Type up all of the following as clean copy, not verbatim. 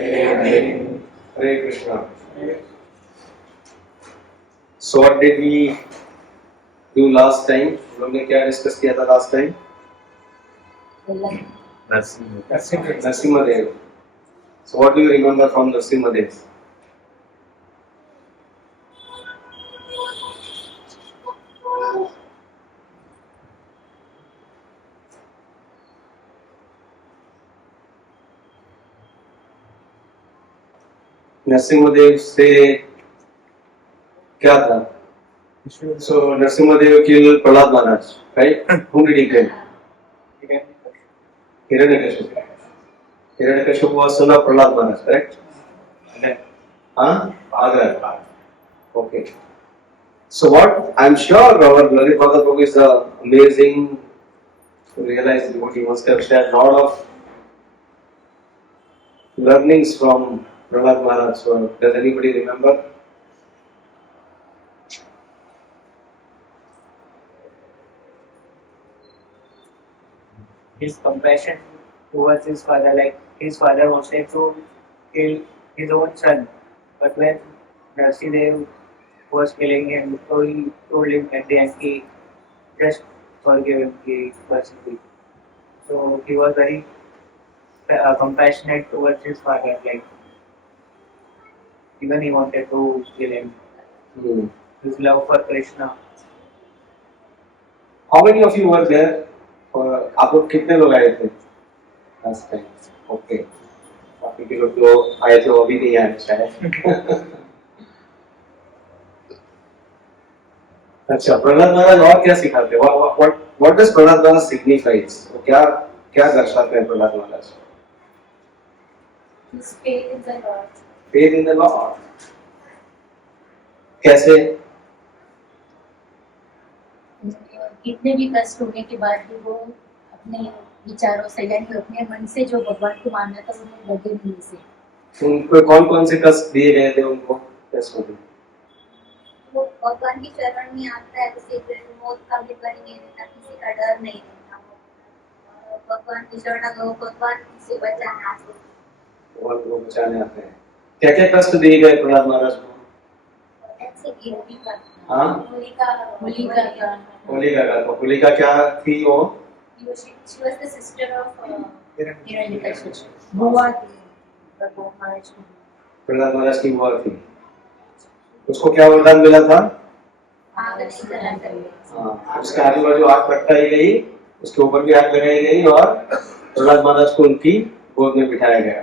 Hare Krishna. So what did we do last time? हम लोग ने क्या डिस्कस किया था last time? Narasimha Dev. So what do you remember from Narasimha Dev? Narasimha देव से क्या था? So Narasimha Dev killed Prahlad Maharaj, right? Whom did he kill? Hiranyakashipu. Hiranyakashipu was son of Prahlad Maharaj, correct? Agar. Okay. So what? I'm sure our Lalit Bhagavad Prabhu is an amazing realized devotee. He must have shared a lot of learnings from Prahlad Maharaj. So does anybody remember? His compassion towards his father, like his father wanted to kill his own son, but when Narasimha was killing him, so he told him at the end, he just forgive him, he personally. So he was very compassionate towards his father, like even he wanted to kill him. His love for Krishna. How many of you were there? आप लोग कितने लोग आए थे last time? Okay. बाकी के लोग जो आए थे वो अभी नहीं आए शायद. अच्छा, प्रहलाद महाराज और क्या सिखाते हैं? What does Prahlad Maharaj signifies? क्या क्या दर्शाते हैं प्रहलाद महाराज? His faith in the Lord. Faith in the Lord. कैसे? कितने भी कष्ट होने के बाद भी वो अपने विचारों से यानी अपने मन से जो भगवान को मानना था उन्हें लगे नहीं से. उनको कौन-कौन से कष्ट दिए गए थे उनको? कैसे? वो भगवान की शरण में आता है तो सीधे मौत का भी डर नहीं रहता, किसी का डर नहीं रहता. भगवान की शरण में भगवान से बचाने आते हैं. भगवान को बचाने आते हैं. क्या-क्या कष्ट दिए गए प्रहलाद महाराज को? ऐसे गिरवी का. हाँ? होलिका का. होलिका क्या थी वो? She was the sister of Hiranyakashipu. बुआ थी भगवान महाराज की. प्रहलाद महाराज की बुआ थी. उसको क्या वरदान मिला था? आग नहीं जलाना चाहिए. हाँ, उसके आजू बाजू आग प्रगटाई गई, उसके ऊपर भी आग लगाई गई और प्रहलाद महाराज को उनकी गोद में बिठाया गया.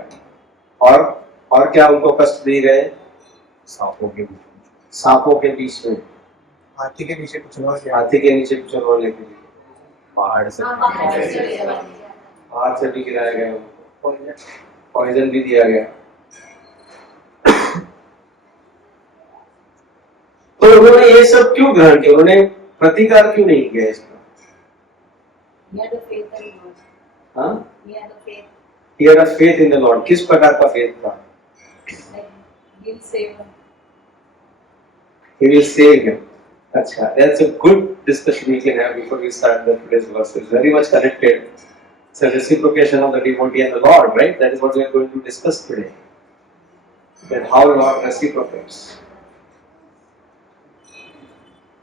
और क्या उनको कष्ट दिए गए? सांपों के बीच में. हाथी के नीचे कुचलवाने के लिए. पहाड़ से भी गिराया गया. पॉइजन भी दिया गया. तो उन्होंने ये सब क्यों ग्रहण किया? उन्होंने प्रतिकार क्यों नहीं किया इसका? हाँ? He had a faith in the Lord. किस प्रकार का faith था? He will save him. अच्छा, that's a good discussion we can have before we start the today's verse. It's very much connected. It's a reciprocation of the devotee and the Lord, right? That is what we are going to discuss today. That how Lord reciprocates.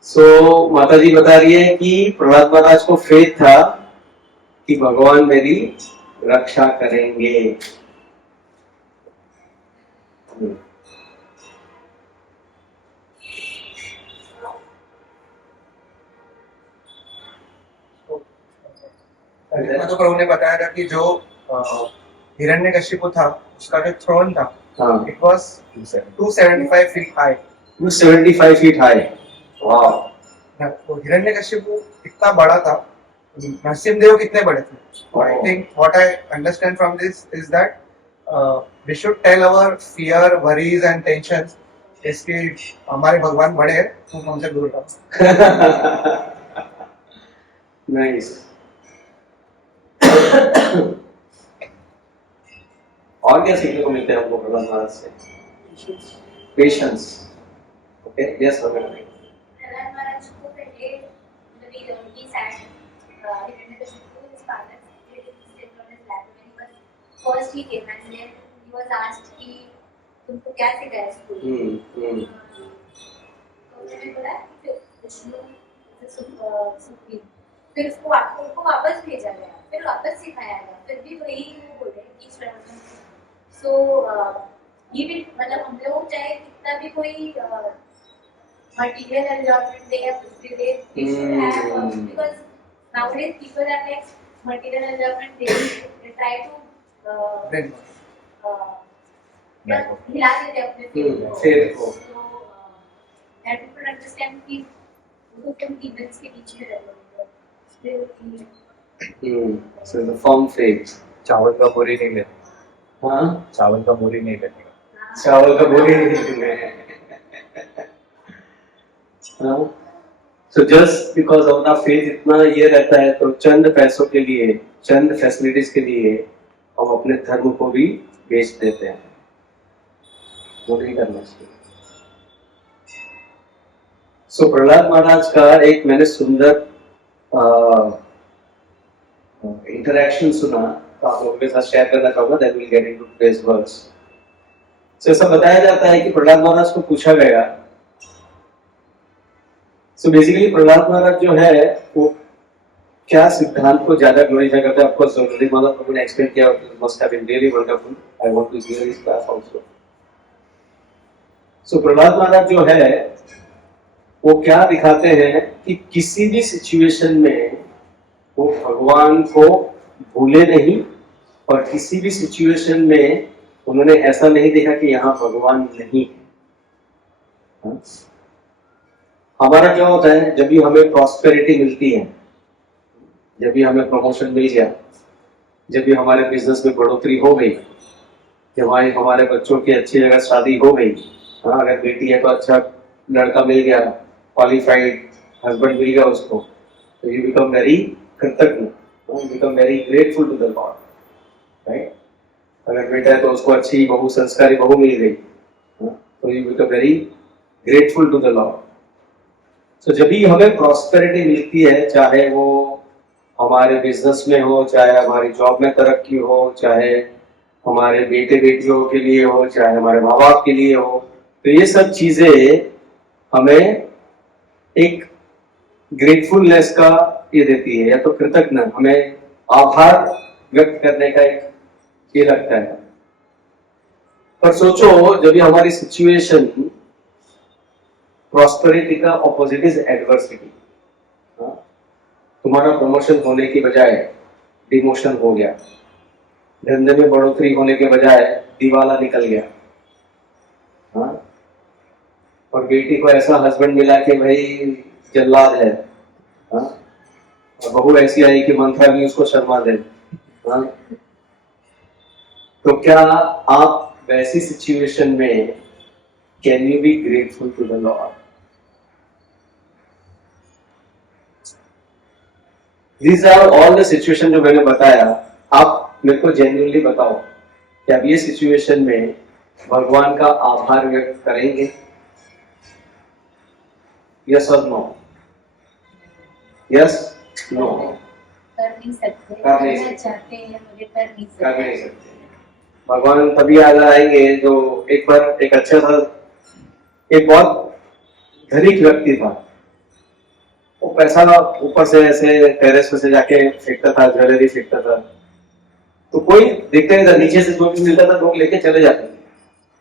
So माता जी बता रही है कि प्रहलाद महाराज को faith था कि भगवान मेरी रक्षा करेंगे. तो प्रभु ने बताया था कि जो हिरण्यकशिपु था उसका जो थ्रोन था, it was 275 feet high. 275 feet high. Wow. तो हिरण्यकशिपु इतना बड़ा था. नरसिम्हदेव कितने बड़े थे? I think what I understand from this is that we should tell our fear, worries and tensions इसके हमारे भगवान बड़े हैं, तुम हमसे दूर रहो. Nice. और क्या सीखने को मिलता है हमको प्रहलाद महाराज से? Patience. Okay. Yes, Ramana. Prahlad महाराज को पहले he said Hiranyakashipu his father did his on his lap when he was first he came and then he was asked कि तुमको क्या सिखाया स्कूल में? तो मैंने बोला कि विष्णु सुप्रीम, फिर उसको वापस भेजा गया, फिर वापस सिखाया गया, फिर भी वही वो बोले कि सो ये भी मतलब हम लोग चाहे कितना भी कोई material environment they have they should have because nowadays people are like material environment they try to हिला देते अपने faith को so that people understand कि वो तुम demons के बीच में रह रहे हो so the firm faith चावल का बोरी नहीं लेने हाँ चावल का बोरी नहीं लेने का चावल का बोरी नहीं देंगे So just because अपना फेथ इतना ये रहता है तो चंद पैसों के लिए चंद फैसिलिटीज के लिए हम अपने धर्म को भी बेच देते हैं, वो नहीं करना चाहिए। सो प्रहलाद महाराज का एक मैंने सुंदर इंटरैक्शन सुना तो आप लोगों के साथ शेयर करना चाहूंगा, then we'll get into today's verse। So ऐसा बताया जाता है कि प्रहलाद महाराज को पूछा गया, सो बेसिकली प्रहलाद महाराज जो है वो क्या सिद्धांत को ज्यादा ग्लोरीफाई करते हैं। ऑफकोर्स ऑलरेडी महाराज प्रभु ने एक्सप्लेन किया, must have been really wonderful, I want to hear his class also. So Prahlad Maharaj जो है वो क्या दिखाते हैं कि किसी भी सिचुएशन में वो भगवान को भूले नहीं, और किसी भी सिचुएशन में उन्होंने ऐसा नहीं देखा कि यहाँ भगवान नहीं है। हमारा क्या होता है, जब भी हमें प्रॉस्पेरिटी मिलती है, जब भी हमें प्रमोशन मिल गया, जब भी हमारे बिजनेस में बढ़ोतरी हो गई, जब हमारे बच्चों की अच्छी जगह शादी हो गई, हाँ अगर बेटी है तो अच्छा लड़का मिल गया, क्वालिफाइड हस्बैंड मिल गया उसको, तो यू बिकम वेरी कृतज्ञ, you become very grateful to the Lord, right. अगर बेटा है तो उसको अच्छी बहू, संस्कारी बहू मिल गई, तो you become very grateful to the Lord. तो जब भी हमें प्रॉस्पेरिटी मिलती है, चाहे वो हमारे बिजनेस में हो, चाहे हमारी जॉब में तरक्की हो, चाहे हमारे बेटे बेटियों के लिए हो, चाहे हमारे माँ बाप के लिए हो, तो ये सब चीजें हमें एक ग्रेटफुलनेस का ये देती है, या तो कृतज्ञ, हमें आभार व्यक्त करने का एक ये लगता है। पर सोचो जब भी हमारी सिचुएशन, प्रॉस्पेरिटी का ऑपोजिट इज एडवर्सिटी, तुम्हारा प्रमोशन होने की बजाय डिमोशन हो गया, धंधे में बढ़ोतरी होने के बजाय दिवाला निकल गया, हाँ, और बेटी को ऐसा हस्बैंड मिला कि भाई जल्लाद है, हाँ, और बहू ऐसी आई कि मंत्रा भी उसको शर्मा दे, हाँ, तो क्या आप वैसी सिचुएशन में can you be grateful to the Lord? These are all the situation जो मैंने बताया, आप मेरे को जेन्युइनली बताओ कि आप ये सिचुएशन में भगवान का आभार व्यक्त करेंगे? यस और नो? Yes no? कर नहीं सकते, कर नहीं करना चाहते हैं मुझे कर नहीं सकते, कर नहीं सकते। भगवान तभी याद आएंगे जो एक बार एक अच्छा था, एक बहुत धनिक व्यक्ति था, वो पैसा ऊपर से ऐसे टेरेस पे से जाके फेंकता था, ज्वेलरी फेंकता था, तो कोई देखता नहीं था, नीचे से जो भी मिलता था लोग लेके चले जाते थे।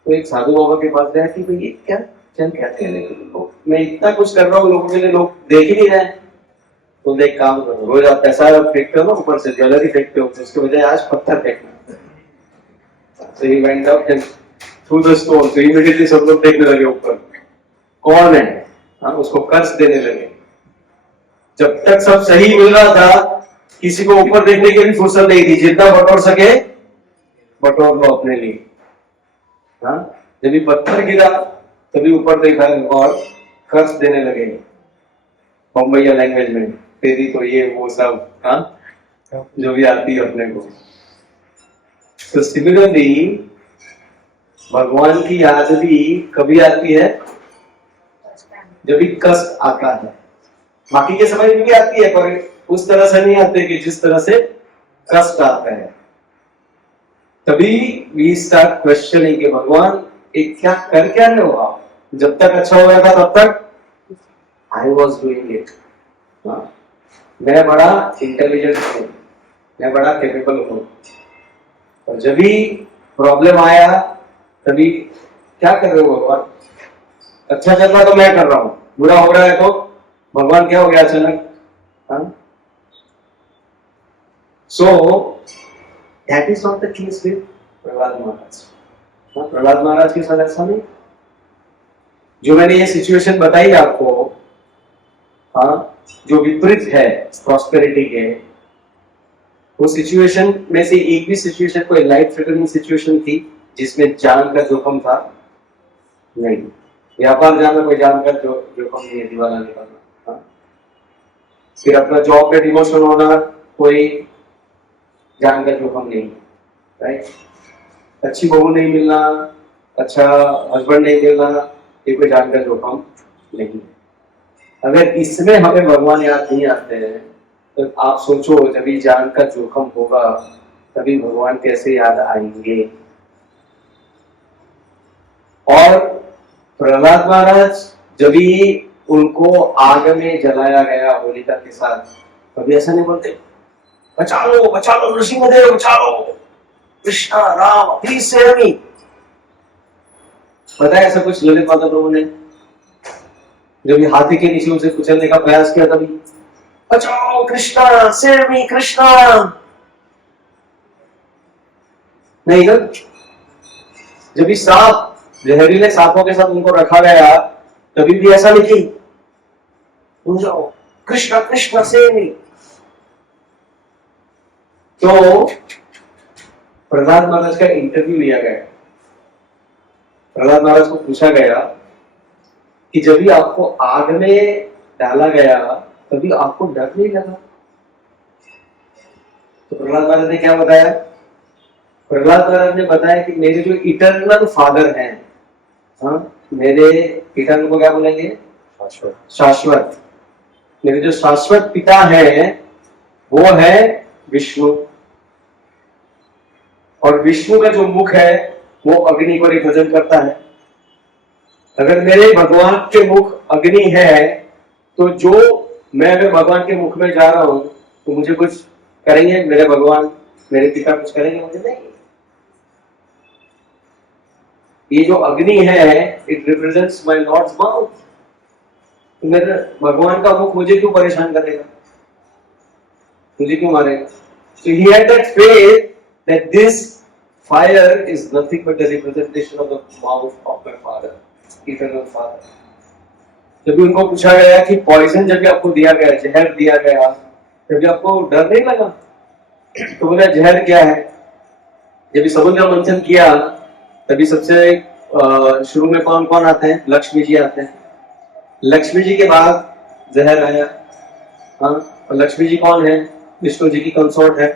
तो एक साधु बाबा के पास गया कि भाई ये क्या चल क्या कह रहे हो, मैं इतना कुछ कर रहा हूँ लोगों के लिए, लोग देख ही नहीं रहे। तो एक काम करो, रोज आप पैसा फेंकते हो ना, ऊपर से ज्वेलरी फेंकते हो, तो उसके बजाय आज पत्थर फेंकना। So he went up and threw the stone, so immediately सब लोग देखने लगे ऊपर कौन है, हाँ, उसको कर्ज देने लगे। जब तक सब सही मिल रहा था, किसी को ऊपर देखने की भी फुर्सत नहीं थी, जितना बटोर सके बटोर लो अपने लिए, हाँ। जब भी पत्थर गिरा तभी ऊपर देखा और कर्ज देने लगे, बम्बईया लैंग्वेज में, तेरी तो ये वो सब, हाँ, जो भी आती है अपने को। तो सिमिलरली भगवान की याद भी कभी आती है जब भी कष्ट आता है, बाकी के समय में भी आती है, पर उस तरह से नहीं आते कि जिस तरह से कष्ट आता है। तभी वी स्टार्ट क्वेश्चनिंग कि भगवान एक क्या कर क्या रहे हो आप? जब तक अच्छा हो रहा था तब तक आई वॉज डूइंग इट। मैं बड़ा इंटेलिजेंट हूँ, मैं बड़ा कैपेबल हूँ, और जब भी प्रॉब्लम आया तभी क्या कर रहे हो भगवान? अच्छा चल रहा तो मैं कर रहा हूँ, बुरा हो रहा है तो भगवान क्या हो गया अचानक? So that is not the case with Prahlad Maharaj. Prahlad Maharaj के साथ ऐसा नहीं। जो मैंने ये सिचुएशन बताई आपको, जो विपरीत है प्रॉस्पेरिटी के, वो सिचुएशन में से एक भी सिचुएशन कोई लाइफ थ्रेटनिंग सिचुएशन थी जिसमें जान का जोखम था? नहीं। व्यापार जाना, कोई जान का जोखम नहीं है, दीवाना निकलना। फिर अपना जॉब पे डिमोशन होना, कोई जान का जोखम नहीं, राइट? अच्छी बहू नहीं मिलना, अच्छा हस्बैंड नहीं मिलना, ये कोई जान का जोखम नहीं। अगर इसमें हमें भगवान याद नहीं आते हैं तो आप सोचो जब भी जान का जोखम होगा तभी भगवान कैसे याद आएंगे। और प्रहलाद महाराज जब भी उनको आग में जलाया गया होलिका के साथ, कभी ऐसा नहीं बोलते बचा लो नृसिंहदेव, बचा लो Krishna Ram please save me. पता है ऐसा कुछ ललित माता प्रभु ने जब भी हाथी के नीचे उसे कुचलने का प्रयास किया तभी बचाओ कृष्णा, सेव मी कृष्णा, नहीं ना? जब भी सांप, जहरीले सांपों के साथ उनको रखा गया तभी भी ऐसा नहीं कि जाओ कृष्णा कृष्णा सेव मी। तो प्रहलाद महाराज का इंटरव्यू लिया गया। प्रहलाद महाराज को पूछा गया कि जब भी आपको आग में डाला गया तभी आपको डर नहीं लगा? तो प्रहलाद महाराज ने क्या बताया? प्रहलाद महाराज ने बताया कि मेरे जो इटर्नल फादर हैं, मेरे इटर्नल को क्या बोलेंगे? शाश्वत। मेरे जो शाश्वत पिता हैं वो है विष्णु, और विष्णु का जो मुख है वो अग्नि को रिप्रेजेंट करता है। अगर मेरे भगवान के मुख अग्नि है तो जो मैं अगर भगवान के मुख में जा रहा हूं तो मुझे कुछ करेंगे मेरे भगवान, मेरे पिता कुछ करेंगे मुझे? नहीं। ये जो अग्नि है it represents my Lord's mouth. तो मेरे भगवान का मुख मुझे क्यों परेशान करेगा, मुझे क्यों मारेगा? So he had that faith that this fire is nothing but the representation of the mouth of my father, eternal father. जब भी उनको पूछा गया कि पॉइजन जब भी आपको दिया गया, जहर दिया गया, जब भी आपको डर नहीं लगा? तो बोला जहर क्या है? जब भी समुद्र मंथन किया तभी सबसे शुरू में कौन कौन आते हैं? लक्ष्मी जी आते हैं। लक्ष्मी जी के बाद जहर आया। और लक्ष्मी जी कौन है? विष्णु जी की कंसोर्ट है।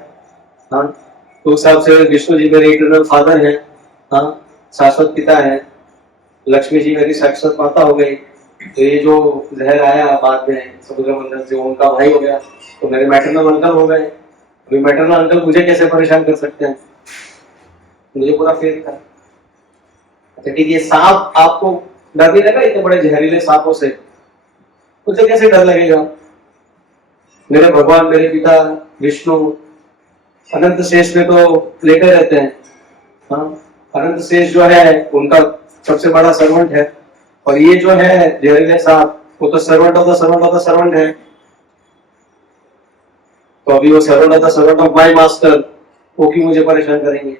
तो उस हिसाब से विष्णु जी मेरे इटर्नल फादर हैं, शाश्वत पिता है। लक्ष्मी जी मेरी साक्षात माता हो गई। तो ये जो जहर आया बाद में समुद्र मंथन से, उनका भाई हो गया, तो मेरे मैटरनल अंकल हो गए। अभी मैटरनल अंकल मुझे कैसे परेशान कर सकते हैं? मुझे पूरा फेथ था। अच्छा ठीक है, सांप आपको डर नहीं लगा? इतने बड़े जहरीले सांपों से मुझे कैसे डर लगेगा? मेरे भगवान, मेरे पिता विष्णु अनंत शेष में तो लेटे रहते हैं। अनंत शेष जो है उनका सबसे बड़ा सर्वेंट है, और ये जो है जहरीले सांप वो तो servant of the servant of the servant है। तो अभी वो servant of the servant of my master, वो क्यों मुझे परेशान करेंगे?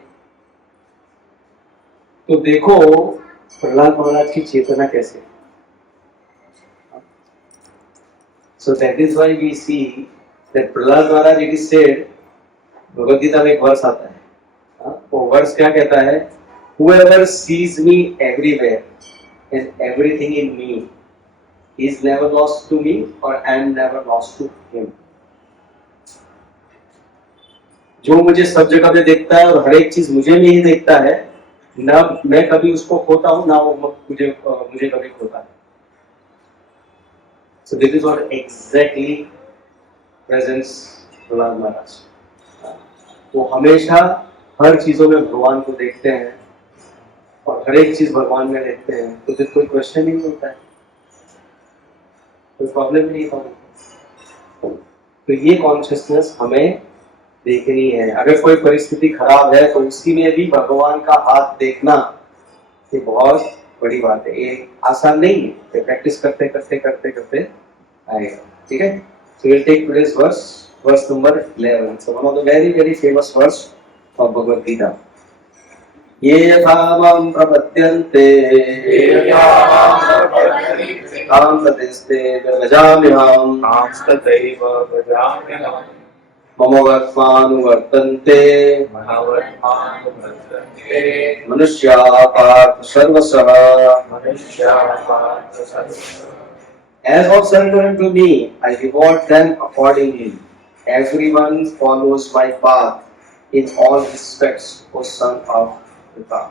तो देखो प्रहलाद महाराज की चेतना कैसे। So that is why we see that Prahlad Maharaj, it is said, Bhagavad Gita में एक वर्स आता है, वो वर्स क्या कहता है? Whoever sees me everywhere and everything in me is never lost to me or I am never lost to him. जो मुझे सब जगह पे देखता है और हर एक चीज मुझे में ही देखता है, ना मैं कभी उसको खोता हूं ना वो मुझे कभी खोता है। So this is what exactly presents Prahlad महाराज। वो हमेशा हर चीजों में भगवान को देखते हैं और हर एक चीज भगवान में देखते हैं, तो फिर कोई क्वेश्चन ही नहीं होता है, कोई प्रॉब्लम ही नहीं होता। तो ये कॉन्शियसनेस हमें देखनी है। अगर कोई परिस्थिति खराब है तो उसी में भी भगवान का हाथ देखना ये बहुत बड़ी बात है। ये आसान नहीं है, ये प्रैक्टिस करते करते करते करते आएगा। ठीक है, so we'll take today's verse number 11. So one of the very famous verse of Bhagavad Gita. ये यथा मां प्रपद्यन्ते तां तथैस्ते भजाम्यहम् तांस्तथैव भजाम्यहम् मम वर्त्मानुवर्तन्ते महावर्त्मानुवर्तन्ते मनुष्याः पार्थ सर्वशः। मनुष्याः पार्थ सर्वशः। As of surrender unto me, I reward them accordingly. Everyone follows my path in all respects, O son of Pita.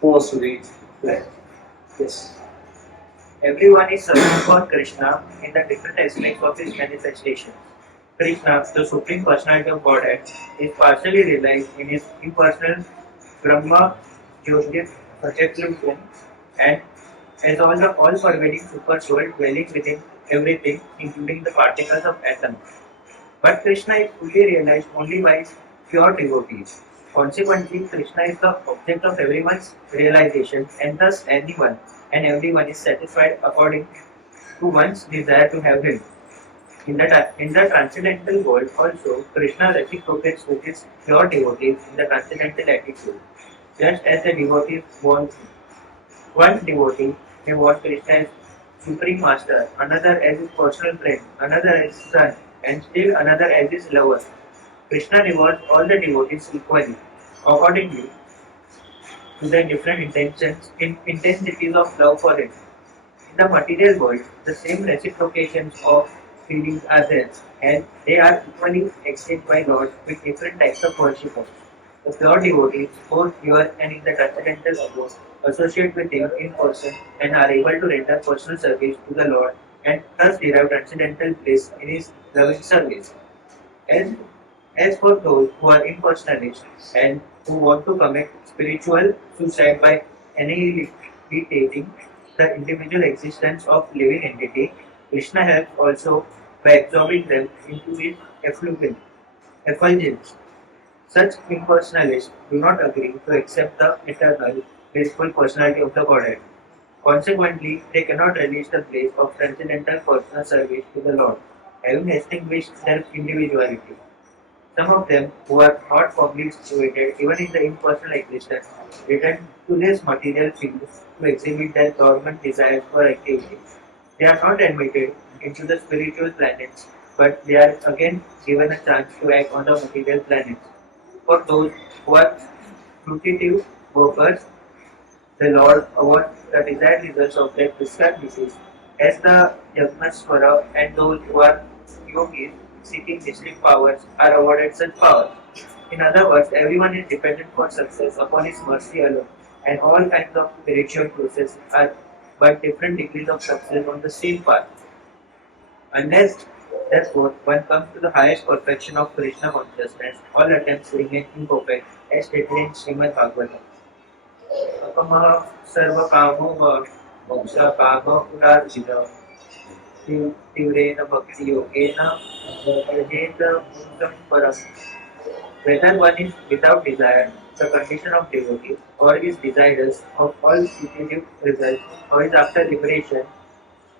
Who wants to read? Yes. Everyone is searching for Krishna in the different aspects of his manifestation. Krishna, the Supreme Personality of Godhead, is partially realized in his impersonal Brahma Jyotir Pratyaksham and as all-pervading super soul dwelling within everything, including the particles of atoms. But Krishna is fully realized only by pure devotees. Consequently, Krishna is the object of everyone's realization, and thus anyone and everyone is satisfied according to one's desire to have him. In the transcendental world also, Krishna reciprocates with his pure devotees in the transcendental attitude. Just as the devotees want one devotee may want Krishna as supreme master, another as his personal friend, another as his son, and still another as his lover. Krishna rewards all the devotees equally, accordingly to their different intensities of love for him. In the material world, the same reciprocations of feelings are there, and they are equally exchanged by Lord with different types of worshippers. The pure devotees, both here and in the transcendental abode, associate with him in person and are able to render personal service to the Lord and thus derive transcendental bliss in his loving service. As for those who are impersonalists and who want to commit spiritual suicide by annihilating the individual existence of living entity, Krishna helps also by absorbing them into his effulgence. Such impersonalists do not agree to accept the eternal, blissful personality of the Godhead. Consequently, they cannot release the place of transcendental personal service to the Lord, having extinguished their individuality. Some of them, who are not firmly situated even in the impersonal existence, return to this material field to exhibit their dormant desires for activity. They are not admitted into the spiritual planets, but they are again given a chance to act on the material planets. For those who are fruitive workers, the Lord awards the desired results of their prescribed disease, as the Yagmaswara, and those who are yogis seeking mystic powers are awarded such powers. In other words, everyone is dependent for success upon his mercy alone, and all kinds of spiritual processes are but different degrees of success on the same path. Unless, therefore, one comes to the highest perfection of Krishna consciousness, all attempts remain imperfect, as stated in Srimad Bhagavatam. Akama sarva kamo va moksha kama urajita tivrena bhakti yogena yajeta mundam param. Whether one is without desire, the condition of devotee, or is desirous of all fugitive results, or is after liberation,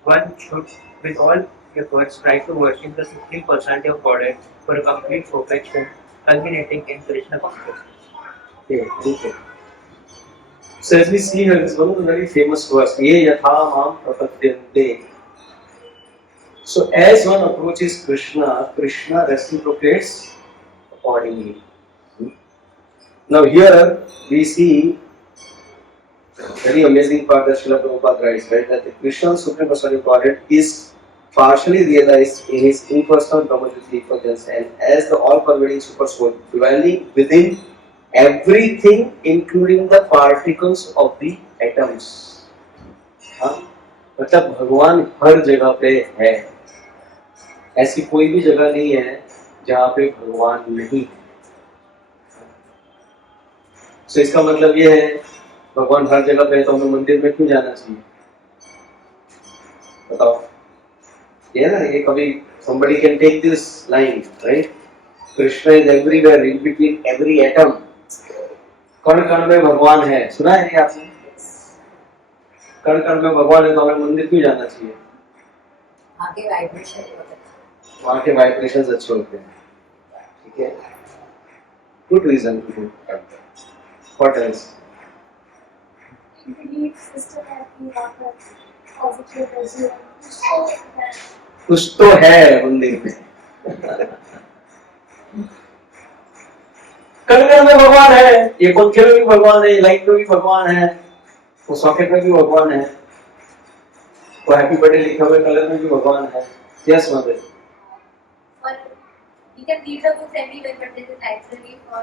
one should, with all efforts, try to worship the Supreme Personality of Godhead for complete perfection, culminating in Krishna consciousness. Okay. So as we see here, this is one of the very famous verse. Ye yatha mam prapadyante. So as one approaches Krishna, Krishna reciprocates accordingly. Now here we see very amazing part that Srila Prabhupada writes, right? That the Krishna Supreme Personality of Godhead is partially realized in his impersonal Brahmajyoti effulgence, and as the all-pervading super soul dwelling within everything, including the particles of the atoms. मतलब भगवान हर जगह पे है, ऐसी कोई भी जगह नहीं है जहाँ पे भगवान नहीं है. तो इसका मतलब ये है भगवान हर जगह पे है, तो हमें मंदिर में क्यों जाना चाहिए? बताओ। ये ना, ये कभी somebody can take this line, right? Krishna is everywhere, in between every atom. कण कण में भगवान है, सुना है ये आपने? कण कण में भगवान है, तो हमें मंदिर क्यों जाना चाहिए? आगे वाइब्रेशन होता है। वहाँ के वाइब्रेशंस अच्छे होते हैं, ठीक है? Good reason to do. What else? Belief system है कि वहाँ पर पॉजिटिव एनर्जी है, कुछ तो है मंदिर में। कण कण में भगवान है, ये पंखे में भी भगवान है, लाइट में भी भगवान है, वो सॉकेट में भी भगवान है, वो हैप्पी बर्थडे लिखा हुए कलर में भी भगवान है। Yes mother. और you can read the books everywhere, but there is a library for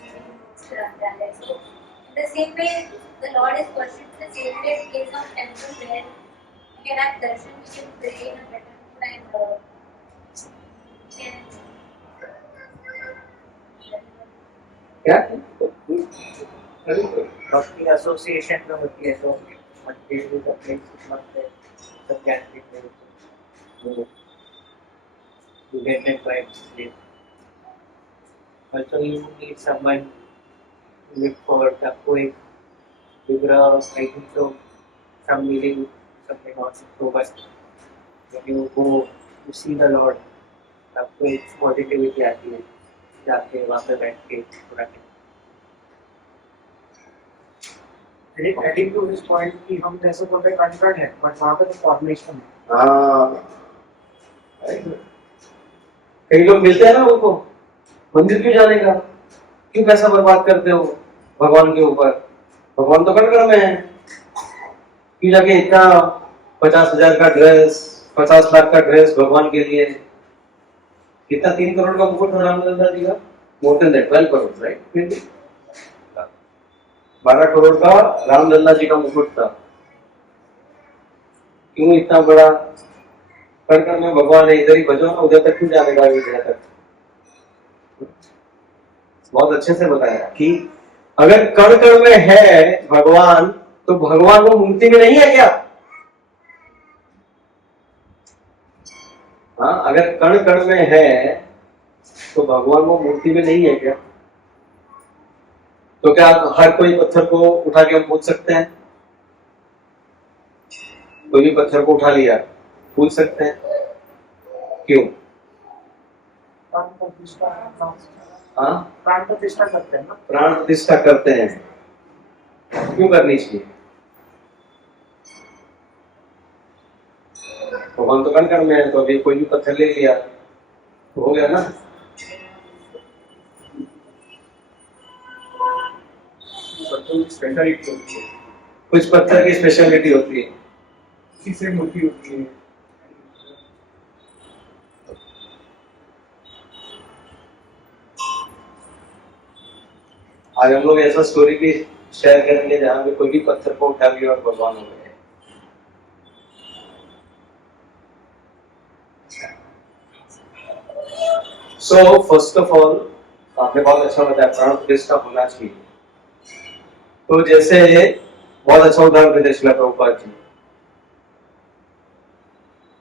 reading books around that. So in the same way, the Lord is worshipped in the sacred place of temple where you can have darshan, you can pray in a better mood, and you can क्या? भक्ति association में होती है, तो मंदिर भी अपने मंदिर सब जानते हैं, तो you get that vibe. Also, you need someone to look for the poet, विग्रह, I think so, some meaning, something also. So, but when you go to see the Lord, आपको एक पॉजिटिविटी आती है, जाके वहाँ पे बैठ के पूरा एडिंग टू दिस पॉइंट कि हम जैसे बोल रहे कंसर्न है, बट वहाँ पे तो फॉर्मेशन है। हाँ, कई लोग मिलते हैं ना उनको, मंदिर क्यों जाने का, क्यों पैसा बर्बाद करते हो भगवान के ऊपर? भगवान तो कण कण में है, क्यों जाके इतना 50,000 का ड्रेस, 50 लाख का ड्रेस भगवान के लिए? कितना 3 करोड़ का मुकुट था रामलला जी का? More than that, 12 crore, right? 12 crore का रामलला जी का मुकुट था। क्यों इतना बड़ा? कण कण में भगवान है, इधर ही बचो ना, उधर तक क्यों जाने का? अयोध्या तक। बहुत अच्छे से बताया कि अगर कण कण में है भगवान, तो भगवान वो मूर्ति में नहीं है क्या? हाँ, अगर कण कण में है तो भगवान वो मूर्ति में नहीं है क्या? तो क्या हर कोई पत्थर को उठा के हम पूछ सकते हैं? कोई भी पत्थर को उठा लिया, पूछ सकते हैं? क्यों? हाँ, प्राण प्रतिष्ठा करते हैं ना। प्राण प्रतिष्ठा करते हैं, क्यों करनी चाहिए? भगवान तो कण कण में है, तो अभी कोई भी पत्थर ले लिया तो हो गया ना। कुछ पत्थर की स्पेशलिटी होती है, किसी मूर्ति होती है। आज हम लोग ऐसा स्टोरी भी शेयर करेंगे जहां पे कोई भी पत्थर को उठा लिया और भगवान हो गए। सो फर्स्ट ऑफ ऑल, आपने बहुत अच्छा बताया, प्राण प्रतिष्ठा होना चाहिए। तो जैसे बहुत अच्छा उदाहरण देते श्रील प्रभुपाद जी,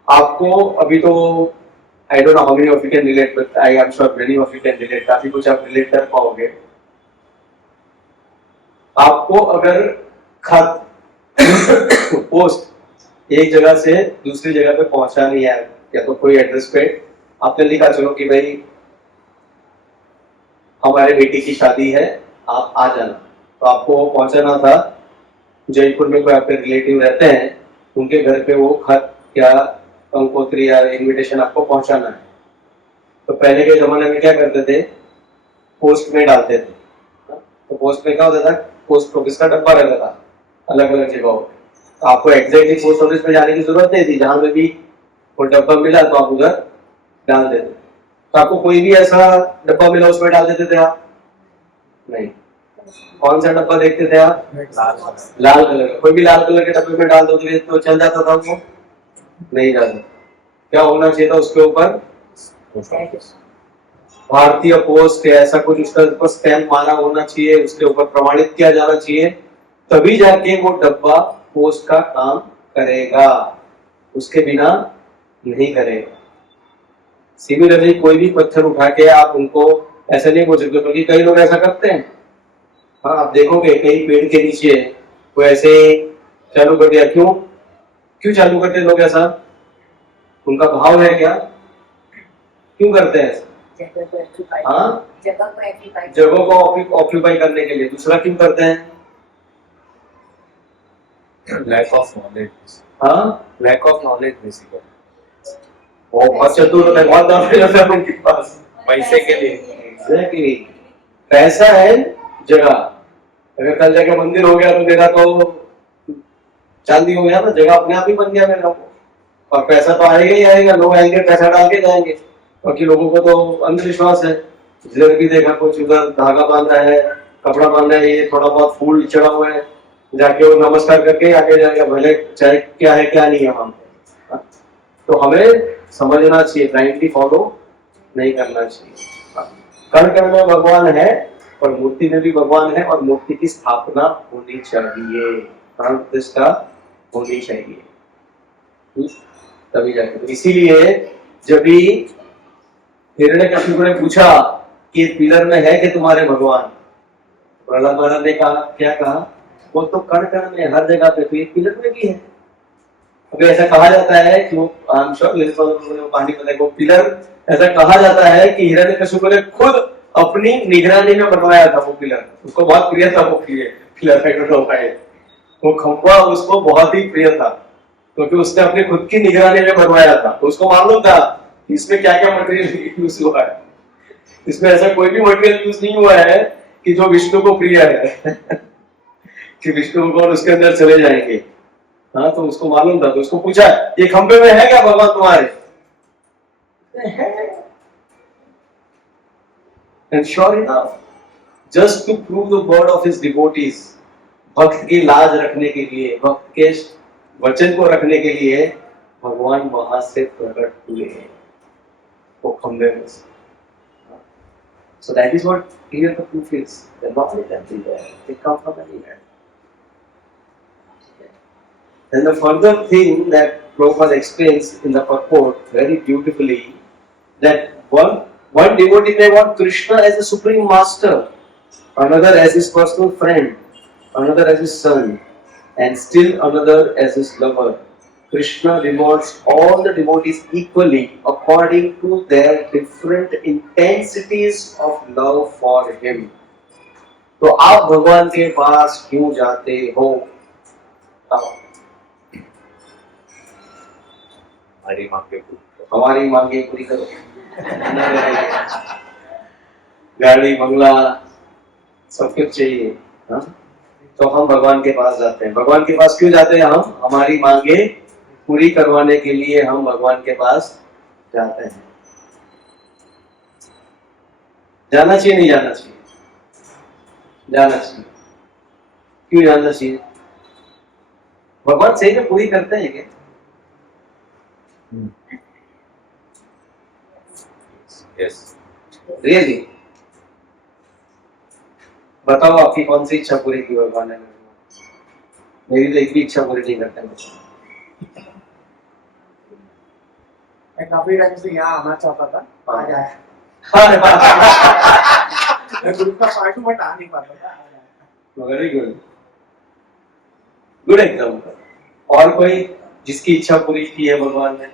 आपको अभी तो आई don't know how many of you can relate, but I am sure many of you can relate, काफी कुछ आप रिलेट कर पाओगे। आपको अगर खत पोस्ट एक जगह से दूसरी जगह पे पहुंचानी है, या तो कोई एड्रेस पे आपने लिखा, चलो कि भाई हमारे बेटी की शादी है, आप आ जाना, तो आपको वो पहुंचाना था। जयपुर में कोई आपके रिलेटिव रहते हैं, उनके घर पे वो खत या कंकोत्री या इनविटेशन आपको पहुंचाना है। तो पहले के जमाने में क्या करते थे, पोस्ट में डालते थे। तो पोस्ट में क्या होता था, पोस्ट ऑफिस का डब्बा रहता था अलग अलग जगहों पे, तो आपको एग्जैक्टली पोस्ट ऑफिस में जाने की जरूरत नहीं थी, जहां पे भी वो डब्बा मिला तो आप उधर डाल देते। तो आपको कोई भी ऐसा डब्बा मिला उसमें डाल देते थे आप? नहीं। कौन सा डब्बा देखते थे आप? लाल कलर का। कोई भी लाल कलर के डब्बे में डाल दो तो चल जाता था वो? नहीं जाता। क्या होना चाहिए था उसके ऊपर? भारतीय पोस्ट या ऐसा कुछ उसका ऊपर स्टैम्प मारा होना चाहिए, उसके ऊपर प्रमाणित किया जाना चाहिए, तभी जाके वो डब्बा पोस्ट का काम करेगा, उसके बिना नहीं करेगा। सिमिलरली कोई भी पत्थर उठा के आप उनको ऐसे नहीं बोल सकते, क्योंकि कई लोग ऐसा करते हैं। हाँ, आप देखोगे कई पेड़ के नीचे वो ऐसे चालू कर दिया। क्यों क्यों चालू करते हैं लोग ऐसा? उनका भाव है क्या? क्यों करते हैं ऐसा? जगह को occupy- हाँ, जगह को occupy- जगह को ऑक्यूपाई करने के लिए। दूसरा क्यों करते हैं? Lack of knowledge. हाँ, Lack of knowledge basically. वो बहुत चतुर होते हैं, बहुत नॉलेज होता है उनके पास। पैसे के लिए। एग्जैक्टली, पैसा है जगह। अगर कल जाके मंदिर हो गया तो मेरा तो चांदी हो गया ना, जगह अपने आप ही बन गया मेरा को। और पैसा तो आएगा ही आएगा, लोग आएंगे पैसा डाल के जाएंगे। क्योंकि लोगों को तो अंधविश्वास है, जिधर भी देखा कुछ उधर धागा बांध रहा है, कपड़ा बांध रहा है, ये थोड़ा बहुत फूल चढ़ा हुआ है, जाके वो नमस्कार करके आगे जाएगा, भले चाहे क्या है क्या नहीं है वहां पे। तो हमें समझना चाहिए, ब्लाइंडली फॉलो नहीं करना चाहिए। कण कण में भगवान है और मूर्ति में भी भगवान है, और मूर्ति की स्थापना होनी चाहिए, प्राण प्रतिष्ठा होनी चाहिए, तभी जाके। तो इसीलिए जब भी हिरण्यकशिपु ने पूछा कि पिलर में है कि तुम्हारे भगवान, प्रहलाद महाराज ने कहा, क्या कहा? वो तो कण कण में, हर जगह पे, तो ये पिलर में भी है। अगर ऐसा कहा जाता है कि वो कहानी पता है, वो पिलर ऐसा कहा जाता है कि हिरण्यकशिपु ने खुद अपनी निगरानी में बनवाया था वो पिलर। उसको बहुत प्रिय था वो पिलर, वो खंभा उसको बहुत ही प्रिय था, क्योंकि उसने अपनी खुद की निगरानी में बनवाया था। तो उसको मालूम था कि इसमें क्या क्या मटेरियल यूज हुआ है। इसमें ऐसा कोई भी मटेरियल यूज नहीं हुआ है कि जो विष्णु को प्रिय है कि विष्णु भगवान उसके अंदर चले जाएंगे। हाँ, तो उसको मालूम था, तो उसको पूछा, ये खंभे में है क्या भगवान तुम्हारे? And sure enough, just to prove the word of his devotees, भक्त की लाज रखने के लिए, भक्त के वचन को रखने के लिए भगवान वहां से प्रकट हुए हैं, वो खंभे में से। So that is what here the proof is. The knowledge everywhere. They come from anywhere. And the further thing that Prabhupada explains in the purport very beautifully, that one devotee may want Krishna as a supreme master, another as his personal friend, another as his son, and still another as his lover. Krishna rewards all the devotees equally according to their different intensities of love for him. तो आप भगवान के पास क्यों जाते हो? हमारी मांगे पूरी करो। गाड़ी बंगला सब कुछ चाहिए, हाँ? तो हम भगवान के पास जाते हैं। भगवान के पास क्यों जाते हैं हम? हमारी मांगे पूरी करवाने के लिए हम भगवान के पास जाते हैं। जाना चाहिए नहीं जाना चाहिए? जाना चाहिए। क्यों जाना चाहिए? भगवान सही में पूरी करते हैं क्या? Yes. रियली? बताओ आपकी कौन सी इच्छा पूरी की भगवान ने? मेरी तो एक भी इच्छा पूरी नहीं करते। मैं काफी टाइम से यहाँ आना चाहता था, आ गया है। मैं ग्रुप का पार्ट हूँ बट आ नहीं पाता था। Very good, good example. और कोई जिसकी इच्छा पूरी की है भगवान ने?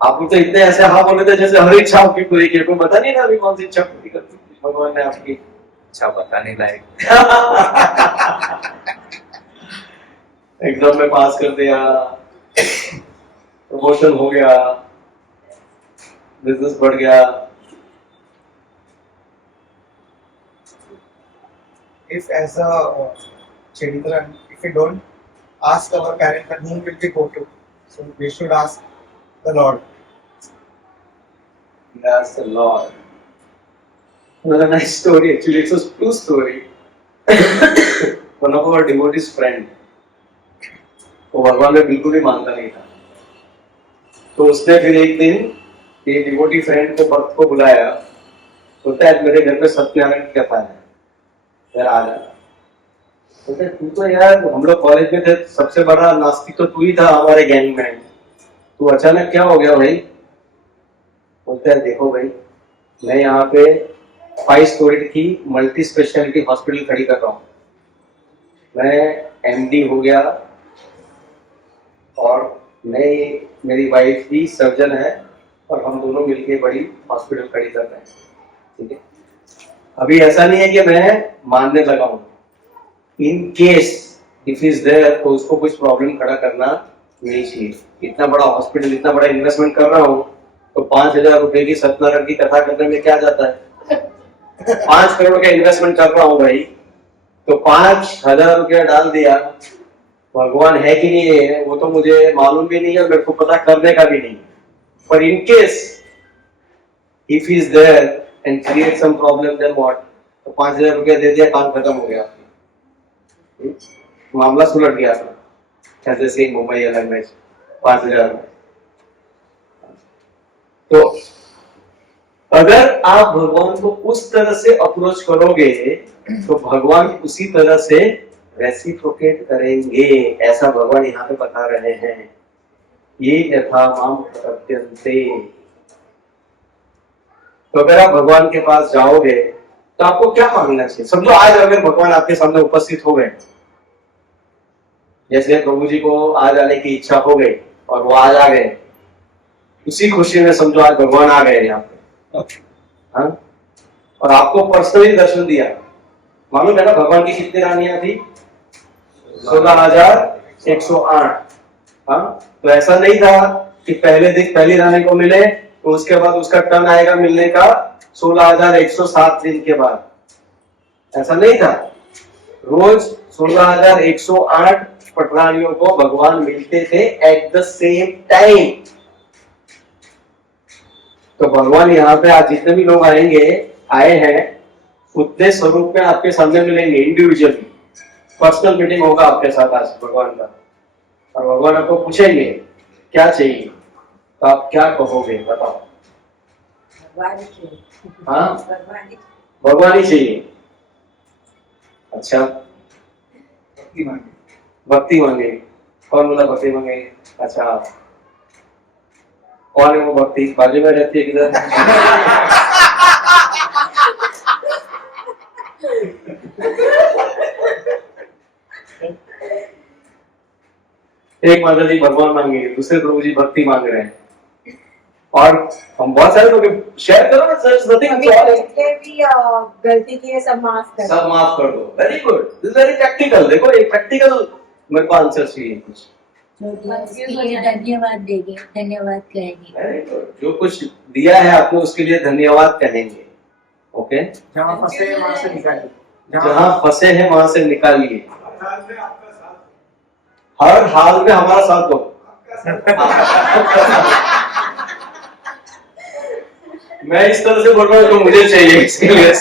आप तो इतने ऐसे हाँ बोले थे जैसे हर इच्छा आपकी पूरी की। कोई पता नहीं ना अभी कौन सी इच्छा पूरी कर दी भगवान ने आपकी? अच्छा बताने लायक। एग्जाम में पास कर दिया, प्रमोशन हो गया, बिजनेस बढ़ गया। If as a children, if we don't ask our parents, then whom will we go to? So we should ask the Lord. That's the Lord. Another nice story, actually it's a true story. One of our devotees friend, वो भगवान में बिल्कुल भी मानता नहीं था। तो उसने फिर एक दिन ये डिवोटी फ्रेंड को भक्त को बुलाया, बोलता है मेरे घर पे सत्यनारायण की कथा है, यार आ जाना। बोलते तू तो यार हम लोग कॉलेज में थे, सबसे बड़ा नास्तिक तो तू ही था हमारे गैंग में, तू अचानक क्या हो गया भाई? बोलते हैं देखो भाई, मैं यहाँ पे 5 स्टोरी की मल्टी स्पेशलिटी हॉस्पिटल खड़ी कर रहा हूँ, मैं एमडी हो गया और मैं मेरी वाइफ भी सर्जन है और हम दोनों मिलके बड़ी हॉस्पिटल खड़ी कर रहे हैं, ठीक है। अभी ऐसा नहीं है कि मैं मानने लगा हूँ, in case if is there तो उसको कुछ प्रॉब्लम खड़ा करना नहीं चाहिए। इतना बड़ा हॉस्पिटल, इतना बड़ा इन्वेस्टमेंट कर रहा हूँ, तो 5,000 रुपए की सत्यनारायण की कथा करने में क्या जाता है? 5 करोड़ का इन्वेस्टमेंट कर रहा हूँ भाई, तो 5,000 रुपया डाल दिया, भगवान है कि नहीं है वो तो मुझे मालूम भी नहीं है, मेरे को पता करने का भी नहीं, पर in case if is there and create some problem then what, तो 5,000 रुपया दे दिया, काम खत्म हो गया, मामला सुलट गया था। ऐसे से मुंबई अलग में 5,000 रुपये। तो अगर आप भगवान को उस तरह से अप्रोच करोगे तो भगवान उसी तरह से रेसिप्रोकेट करेंगे, ऐसा भगवान यहाँ पे बता रहे हैं। ये यथा माम प्रपद्यन्ते। तो अगर आप भगवान के पास जाओगे तो आपको क्या मांगना चाहिए? समझो आज अगर भगवान आपके सामने उपस्थित हो गए, जैसे प्रभु जी को आज आने की इच्छा हो गई और वो आज आ गए, उसी खुशी में समझो आज भगवान आ गए यहाँ पे, हाँ? और आपको पर्सनली दर्शन दिया। मालूम है ना भगवान की कितनी रानियां थी? 16,108। हाँ, तो ऐसा नहीं था कि पहले दिन पहली रानी को मिले तो उसके बाद उसका टर्न आएगा मिलने का 16,107 दिन के बाद, ऐसा नहीं था। रोज 16,108 पटरानियों को भगवान मिलते थे एट द सेम टाइम। तो भगवान यहाँ पे आज जितने भी लोग आए हैं उतने स्वरूप में आपके सामने मिलेंगे, इंडिविजुअली पर्सनल मीटिंग होगा आपके साथ आज भगवान का, और भगवान आपको पूछेंगे क्या चाहिए, तो आप क्या कहोगे बताओ? हाँ, भगवान ही चाहिए। अच्छा, भक्ति मांगे। कौन बोला भक्ति मांगे? अच्छा, कौन है वो भक्ति? बाजू में रहती है किधर? एक माता जी भगवान मांगे, दूसरे प्रभु जी भक्ति मांग रहे हैं, और हम बहुत सारे लोग शेयर करो ना सर, गलती की है सब माफ कर दो। Very good, this very practical. देखो एक प्रैक्टिकल मेरे को आंसर चाहिए कुछ। धन्यवाद देंगे, धन्यवाद कहेंगे। वेरी गुड, जो कुछ दिया है आपको उसके लिए धन्यवाद कहेंगे। ओके, जहाँ फंसे हैं वहां से निकालिए, जहाँ फंसे हैं वहां से निकालिए, हर हाल में हमारा साथ दो। मैं इस तरह से बोल रहा हूँ जो मुझे चाहिए, इसके लिए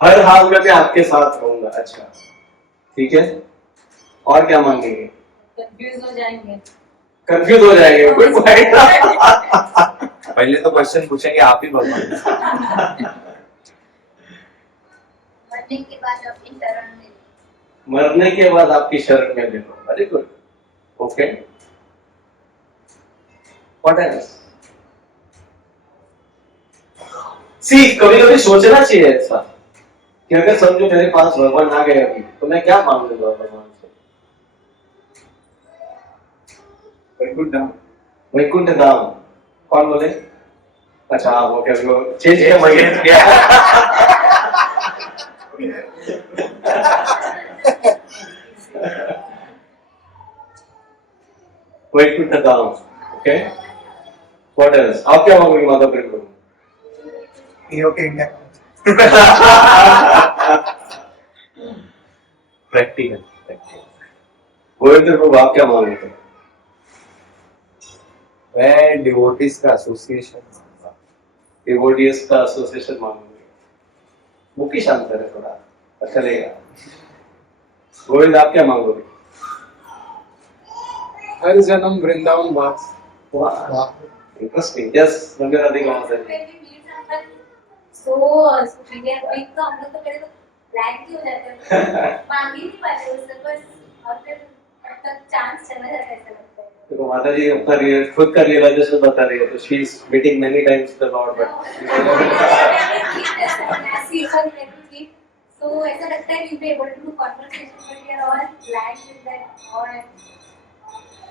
हर हाल में मैं आपके साथ रहूंगा। अच्छा, ठीक है, और क्या मांगेंगे? कंफ्यूज हो जाएंगे। कंफ्यूज हो जाएंगे, कोई पॉइंट। पहले तो क्वेश्चन पूछेंगे आप ही भगवान। मरने के बाद अपनी शरण में, मरने के बाद आपकी शरण में ले लो। Very good, okay. What else? See, कभी कभी सोचना चाहिए ऐसा कि अगर समझो मेरे पास भगवान आ गए अभी, तो मैं क्या मांग लूंगा भगवान से? वैकुंठ धाम। वैकुंठ धाम कौन बोले? अच्छा, आप ओके, चेंज किया। Vaikuntha Dham, okay. What else? आप क्या मांगोगे माता प्रेम? Okay, India. Practical. Govind Prabhu आप क्या मांग रहे थे? मैं डिवोटीज का एसोसिएशन, डिवोटीज का एसोसिएशन मांगोगे? मुकेश आंसर है, थोड़ा चलेगा। गोविंद आप क्या मांगोगे? हर जन्म वृंदावन वास। Wow, interesting. Yes, Ramya Radhika Maharaj. When we meet someone so superior, big तो हम लोग तो पहले तो blank ही हो जाते हैं, मांग ही नहीं पाते उससे, बस और फिर तब तक चांस चला जाता है, ऐसा लगता है। देखो माता जी अपना खुद का रियलाइजेशन बता रही है, तो she is meeting many times the Lord, but So ऐसा लगता है कि we able to do conversation, but we are all blank in that, और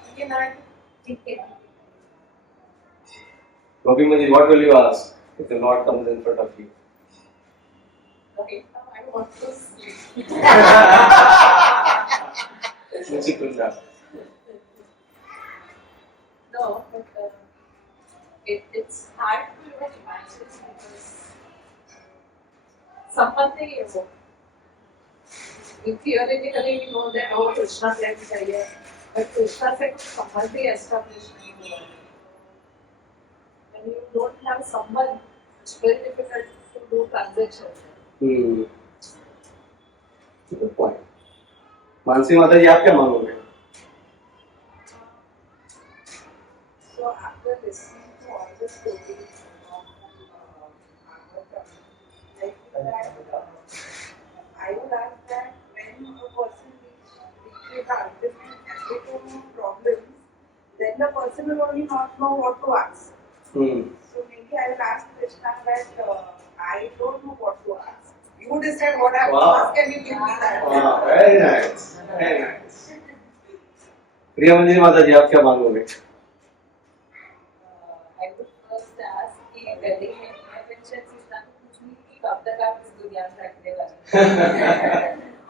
we cannot think it. Gopi Maji, what will you ask if the Lord comes in front of you? Okay, I want to sleep. Muchi Kunda. No, but it's hard to even imagine because somebody theoretically we know that oh Krishna प्रेम चाहिए, but Krishna से कुछ संबंध ही establish नहीं हुआ है. When you don't have someone, it's very difficult to do transactions. Good point. Mansi माता जी, आप क्या मानोगे? So after listening to all the stories of Bhagavatam, I would ask that when a person reaches the ultimate epitome of problems, then the person will only not know what to ask. So maybe I will ask Krishna that I don't know what to ask. You decide what I have to ask and you give me that. Wow, very nice, very nice. प्रिया मंदिर माता जी, आप क्या मांगोगे? I would first ask कि wedding में intervention system कुछ नहीं कि कब तक आप इस दुनिया में रखने वाले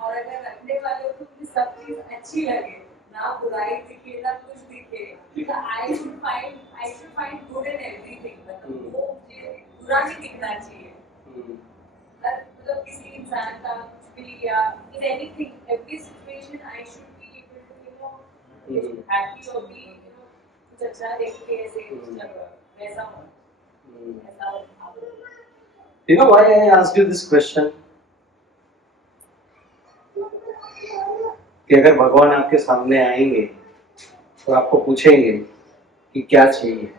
और अगर रखने वाले हो तो मुझे सब चीज अच्छी लगे, ना बुराई दिखे ना कुछ दिखे, तो I should find good in everything, मतलब वो मुझे बुरा नहीं दिखना चाहिए, मतलब किसी इंसान का कुछ भी या in anything, every situation I should be able to happy or be कुछ अच्छा देख के ऐसे वैसा हो, ऐसा हो। You know why I asked you this question? कि अगर भगवान आपके सामने आएंगे और आपको पूछेंगे कि क्या चाहिए,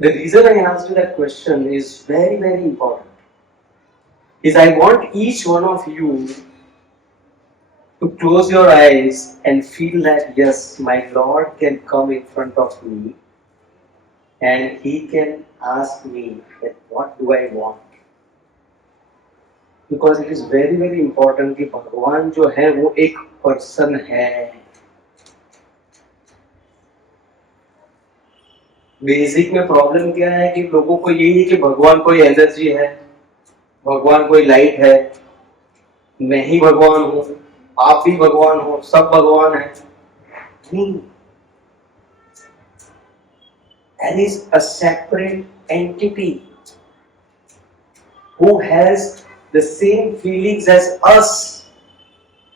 the reason I asked you that question is very, very important. Is I want each one of you to close your eyes and feel that yes, my Lord can come in front of me and He can ask me that what do I want. Because it is very, very important कि भगवान जो है वो एक person है. Basic में problem क्या है कि लोगों को यही है कि भगवान कोई एनर्जी है, भगवान कोई लाइट है, मैं ही भगवान हूँ, आप भी भगवान हो, सब भगवान है. नहीं, there is a separate entity who has the same feelings as us.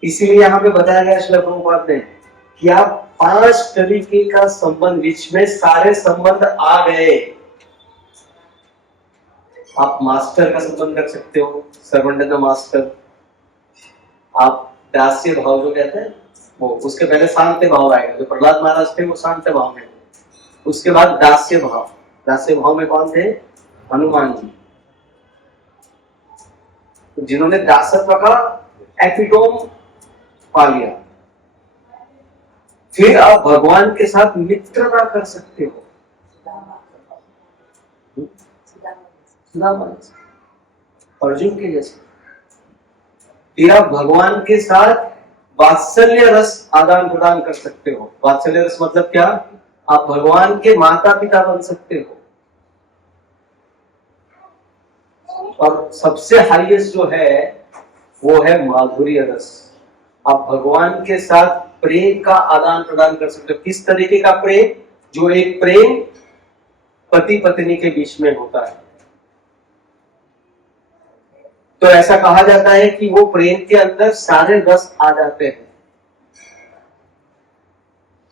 इसीलिए यहाँ पे बताया गया श्रील प्रभुपाद ने कि आप 5 तरीके का संबंध, बीच में सारे संबंध आ गए. आप मास्टर का संबंध रख सकते हो, सर्वेंट एंड द मास्टर. आप दास्य भाव जो कहते हैं वो, उसके पहले शांत भाव आएगा. जो प्रहलाद महाराज थे वो शांत भाव में, उसके बाद दास्य भाव. दास्य भाव में कौन थे? हनुमान जी, जिन्होंने दासत्व का एपिटोम पा लिया. फिर आप भगवान के साथ मित्रता कर सकते हो. अर्जुन के जैसे. फिर आप भगवान के साथ वात्सल्य रस आदान प्रदान कर सकते हो. वात्सल्य रस मतलब क्या? आप भगवान के माता पिता बन सकते हो. और सबसे हाईएस्ट जो है वो है माधुर्य रस. आप भगवान के साथ प्रेम का आदान प्रदान कर सकते हो. किस तरीके का प्रेम? जो एक प्रेम पति पत्नी के बीच में होता है. तो ऐसा कहा जाता है कि वो प्रेम के अंदर सारे रस आ जाते हैं.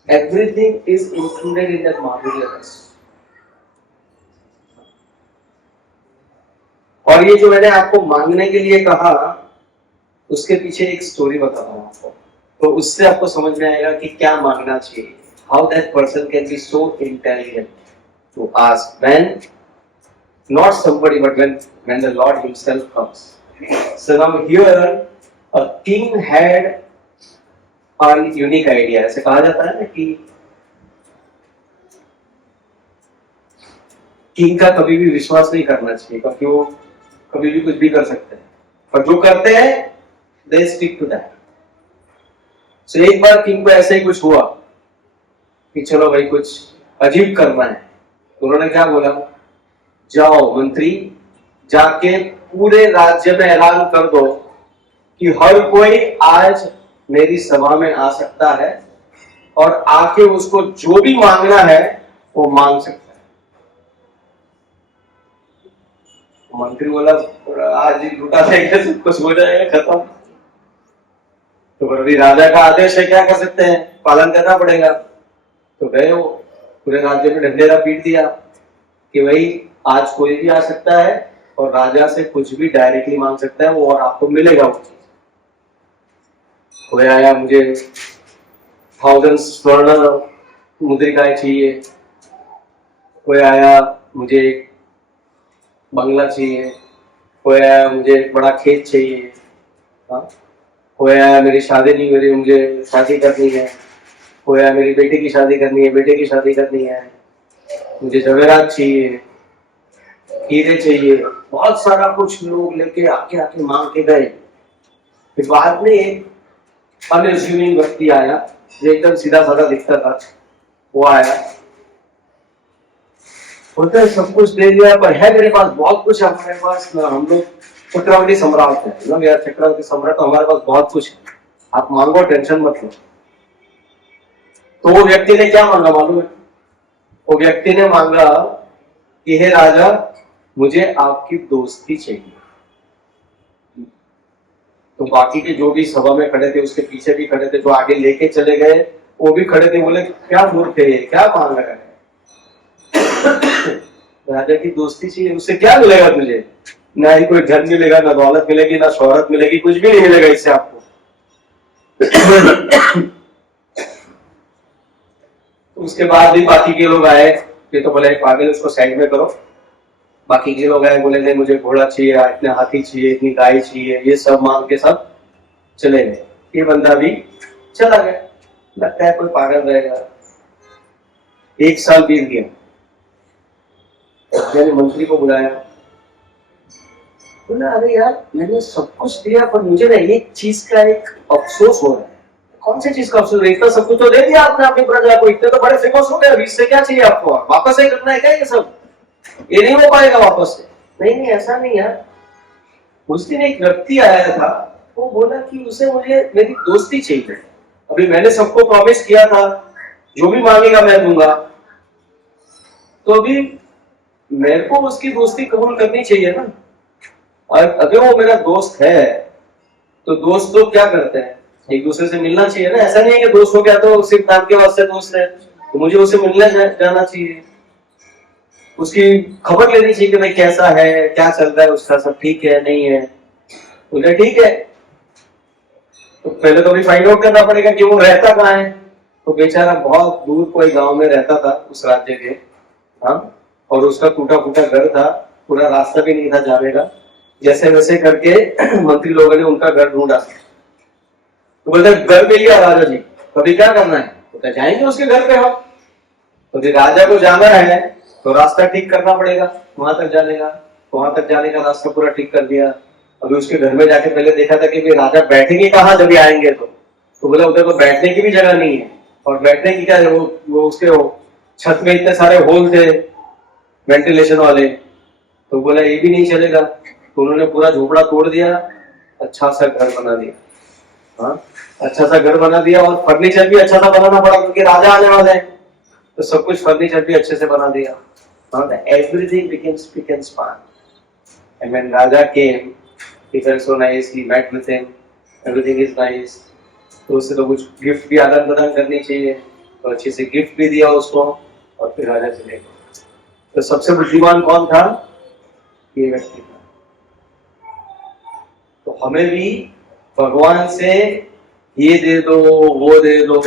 Everything is included in that माधुर्य रस. और ये जो मैंने आपको मांगने के लिए कहा, उसके पीछे एक स्टोरी बताता हूं आपको. तो उससे आपको समझ में आएगा कि क्या मांगना चाहिए. How that person can be so intelligent to ask when not somebody but when the Lord himself comes. So now here a king had a unique idea. ऐसे कहा जाता है ना कि किंग का कभी भी विश्वास नहीं करना चाहिए क्योंकि वो कभी भी कुछ भी कर सकते हैं, पर जो करते हैं they stick to that. So एक बार किंग को ऐसे ही कुछ हुआ कि चलो भाई कुछ अजीब करना है, तो उन्होंने क्या बोला, जाओ मंत्री जाके पूरे राज्य में ऐलान कर दो कि हर कोई आज मेरी सभा में आ सकता है और आके उसको जो भी मांगना है वो मांग सकता है. मंत्री बोला आज ही लूटा देंगे, सब कुछ हो जाएगा खत्म. तो अभी राजा का आदेश है, क्या कर सकते हैं, पालन करना पड़ेगा. तो गए वो पूरे राज्य में ढंढेरा पीट दिया कि भाई आज कोई भी आ सकता है और राजा से कुछ भी डायरेक्टली मांग सकता है वो, और आपको मिलेगा वो चीज. कोई आया मुझे 1000 स्वर्ण मुद्रिकाएं चाहिए, कोई आया मुझे बंगला चाहिए, कोई आया मुझे बड़ा खेत चाहिए, हाँ? कोई आया मेरी शादी नहीं हो रही, मुझे शादी करनी है, कोई आया मेरी बेटी की शादी करनी है, बेटे की शादी करनी है, मुझे जवेरात चाहिए, हीरे चाहिए, बहुत सारा कुछ लोग लेके आके मांग के गए. फिर बाद में एक अनएज्यूमिंग व्यक्ति आया जो एकदम सीधा साधा दिखता था. वो आया, बोलते सब कुछ दे दिया पर है मेरे पास बहुत कुछ है, हमारे पास हम लोग चक्रवर्ती सम्राट है, मतलब यार चक्रवर्ती सम्राट तो हमारे पास बहुत कुछ है, आप मांगो टेंशन मत लो. तो वो व्यक्ति ने क्या मांगा मालूम है? वो व्यक्ति ने मांगा कि हे राजा मुझे आपकी दोस्ती चाहिए. तो बाकी के जो भी सभा में खड़े थे, उसके पीछे भी खड़े थे, जो आगे लेके चले गए वो भी खड़े थे, बोले क्या मूर्ख है ये, क्या मांग रहा है. राजा की दोस्ती चाहिए, उससे क्या मिलेगा तुझे, ना ही कोई धन मिलेगा, ना दौलत मिलेगी, ना शोहरत मिलेगी, कुछ भी नहीं मिलेगा इससे आपको. उसके बाद भी बाकी के लोग आए, ये तो बोले पागल, उसको साइड में करो. बाकी के लोग आए, बोले नहीं मुझे घोड़ा चाहिए, इतने हाथी चाहिए, इतनी गाय चाहिए, ये सब मांग के सब चले गए. ये बंदा भी चला गया. लगता है कोई पागल रहेगा. 1 साल बीत गया. मैंने मंत्री को बुलाया, बोला अरे यार मैंने सब कुछ दिया पर मुझे ना एक चीज का एक अफसोस हो रहा है. कौन सी चीज का अफसोस? इतना सब कुछ तो दे दिया आपने अपनी प्रजा को, इतने तो बड़े फेमस हो गए, इससे क्या चाहिए आपको, वापस से करना है क्या ये सब? ये नहीं हो पाएगा वापस से. नहीं ऐसा नहीं यार. उस दिन एक व्यक्ति आया था, वो बोला कि उसे मुझे मेरी दोस्ती चाहिए. अभी मैंने सबको प्रॉमिस किया था जो भी मांगेगा मैं दूंगा, तो अभी मेरे को उसकी दोस्ती कबूल करनी चाहिए ना. और अगर वो मेरा दोस्त है तो दोस्त लोग क्या करते हैं, एक दूसरे से मिलना चाहिए ना. ऐसा नहीं है कि दोस्त हो गया तो सिर्फ नाम के वास्ते दोस्त है, तो मुझे उससे मिलने जाना चाहिए, उसकी खबर लेनी चाहिए कि भाई कैसा है, क्या चल रहा है उसका, सब ठीक है नहीं है. बोले ठीक है. तो पहले तो भी फाइंड आउट करना पड़ेगा कि वो रहता कहाँ है. तो बेचारा बहुत दूर कोई गांव में रहता था उस राज्य के, हाँ, और उसका टूटा फूटा घर था, पूरा रास्ता भी नहीं था जाने का. जैसे वैसे करके मंत्री लोगों ने उनका घर ढूंढा. तो बोलते घर पे लिया राजा जी, तो अभी क्या करना है? तो जाएंगे उसके घर पे हम. तो राजा को जाना है तो रास्ता ठीक करना पड़ेगा वहां तक जाने का. वहां तक जाने का रास्ता पूरा ठीक कर दिया. अभी उसके घर में जाके पहले देखा था कि राजा बैठेंगे कहाँ जब आएंगे. तो बोला उधर तो बैठने की भी जगह नहीं है, और बैठने की क्या है, वो उसके छत में इतने सारे होल थे वेंटिलेशन वाले. तो बोला ये भी नहीं चलेगा. तो उन्होंने पूरा झोपड़ा तोड़ दिया, अच्छा सा घर बना दिया. हाँ, अच्छा सा घर बना दिया, और फर्नीचर भी अच्छा सा बनाना पड़ा क्योंकि राजा आने वाले हैं, तो सब कुछ फर्नीचर भी अच्छे से बना दिया. Everything became spick and span. And when Raja came, he felt so nice. He met with him. Everything is nice. तो उससे तो कुछ गिफ्ट भी आदान प्रदान करनी चाहिए, तो अच्छे से गिफ्ट भी दिया उसको, और फिर राजा चले गए. तो सबसे बुद्धिमान कौन था? ये व्यक्ति था. तो हमें भी भगवान से ये दे दो, वो दे दो,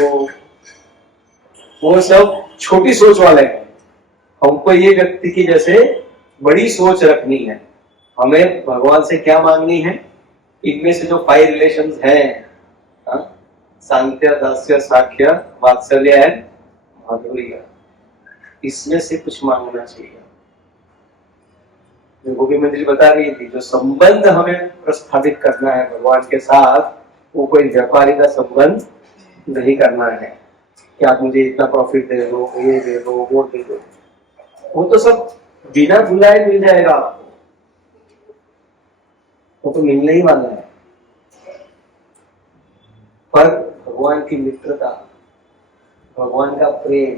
वो सब छोटी सोच वाले हैं। हमको ये व्यक्ति की जैसे बड़ी सोच रखनी है। हमें भगवान से क्या मांगनी है? इनमें से जो 5 रिलेशंस हैं, सांख्य, दास्य, साख्य, वात्सल्य एंड माधुर्य, इसमें से कुछ मांगना चाहिए। गोपी मंदिर बता रही थी, जो संबंध हमें प्रस्थापित करना है भगवान के साथ, वो कोई व्यापारी का संबंध नहीं करना है कि आप मुझे इतना प्रॉफिट दे दो, ये दे दो, वो दे दो। वो तो सब बिना बुलाए मिल जाएगा आपको, वो तो मिलने ही वाला है। पर भगवान की मित्रता, भगवान का प्रेम,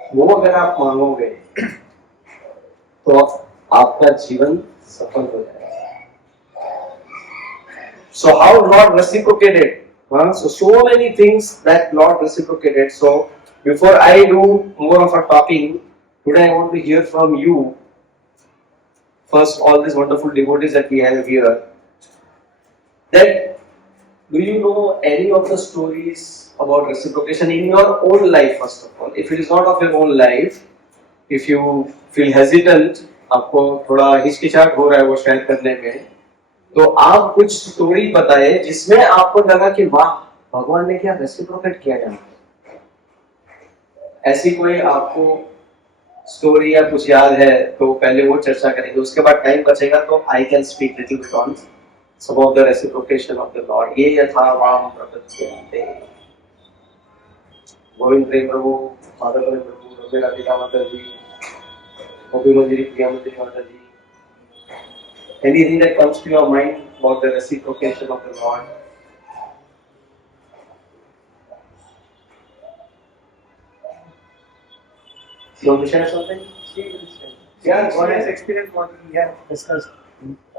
वो अगर आप मांगोगे तो आपका जीवन सफल हो जाएगा। So how Lord reciprocated? So many things that Lord reciprocated. So before I do more of a talking, today I want to hear from you. First, all these wonderful devotees that we have here. That do you know any of the stories about reciprocation in your own life? First of all, if it is not of your own life, if you feel hesitant, आपको थोड़ा हिचकिचाहट हो रहा है वो share करने में, तो आप कुछ स्टोरी बताएं जिसमें आपको लगा कि वाह, भगवान ने क्या रेसिप्रोकेट किया है। ऐसी कोई आपको स्टोरी या कुछ याद है तो पहले वो चर्चा करेंगे, उसके बाद टाइम बचेगा तो I can speak little bit on some of the reciprocation of the Lord. ये यथा वाम प्रपद्यन्ते। गोविंद प्रेम प्रभु, माधव प्रेम प्रभु, रघुवीर राधिका माता जी, गोपी मंदिर प्रिया मंदिर माता जी, anything that comes to your mind about the reciprocation of the Lord? You want to share something? Yeah, What is experience what we have discussed?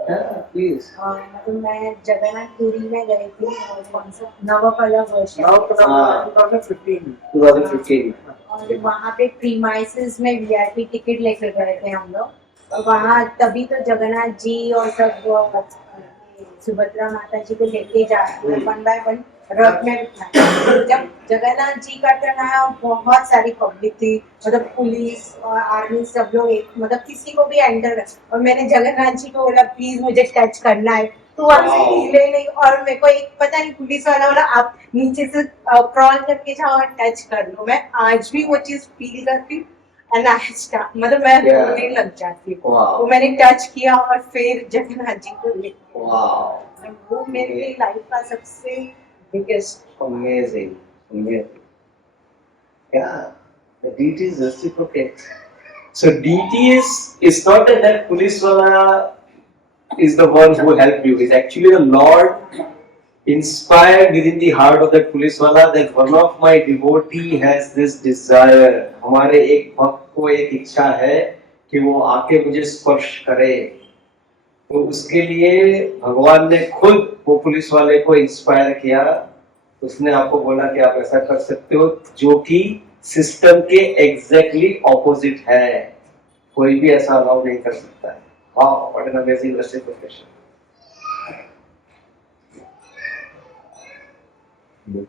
Yeah, please. मतलब मैं जगन्नाथपुरी में गई थी, और कौन सा नवकला वर्ष Now, हाँ। 2015. 2015. और वहाँ पे प्रीमाइसेस में वीआईपी टिकट लेकर गए थे हम लोग, और वहाँ तभी तो जगन्नाथ जी और सब सुभद्रा माता जी को लेके जा रहे थे, 1 बाय 1 रथ में बिठाया। जब जगन्नाथ जी का टर्न आया, बहुत सारी पब्लिक थी, मतलब पुलिस और आर्मी सब लोग एक, मतलब किसी को भी एंटर कर, और मैंने जगन्नाथ जी को बोला प्लीज मुझे टच करना है, तो वहाँ से हिले नहीं, और मेरे को एक पता नहीं पुलिस वाला बोला आप नीचे से क्रॉल करके जाओ और टच कर लो। मैं आज भी वो चीज फील करती हूँ, एंड मतलब मैं रोने लग जाती हूँ। Wow. तो मैंने टच किया और फिर जगन्नाथ जी को ले, Wow. वो मेरे लाइफ का सबसे biggest. Amazing. Amazing. Yeah, the deity is reciprocate. So deity is not that police wala is the one who helped you. It's actually the Lord inspired within the heart of that police wala that one of my devotee has this desire. हमारे एक भक्त को एक इच्छा है कि वो आके मुझे स्पर्श करे, तो उसके लिए भगवान ने खुद वो पुलिस वाले को इंस्पायर किया। उसने आपको बोला कि आप ऐसा कर सकते हो, जो कि सिस्टम के एग्जैक्टली ऑपोजिट है। कोई भी ऐसा अलाउ नहीं कर सकता है। Wow, what an amazing reciprocation.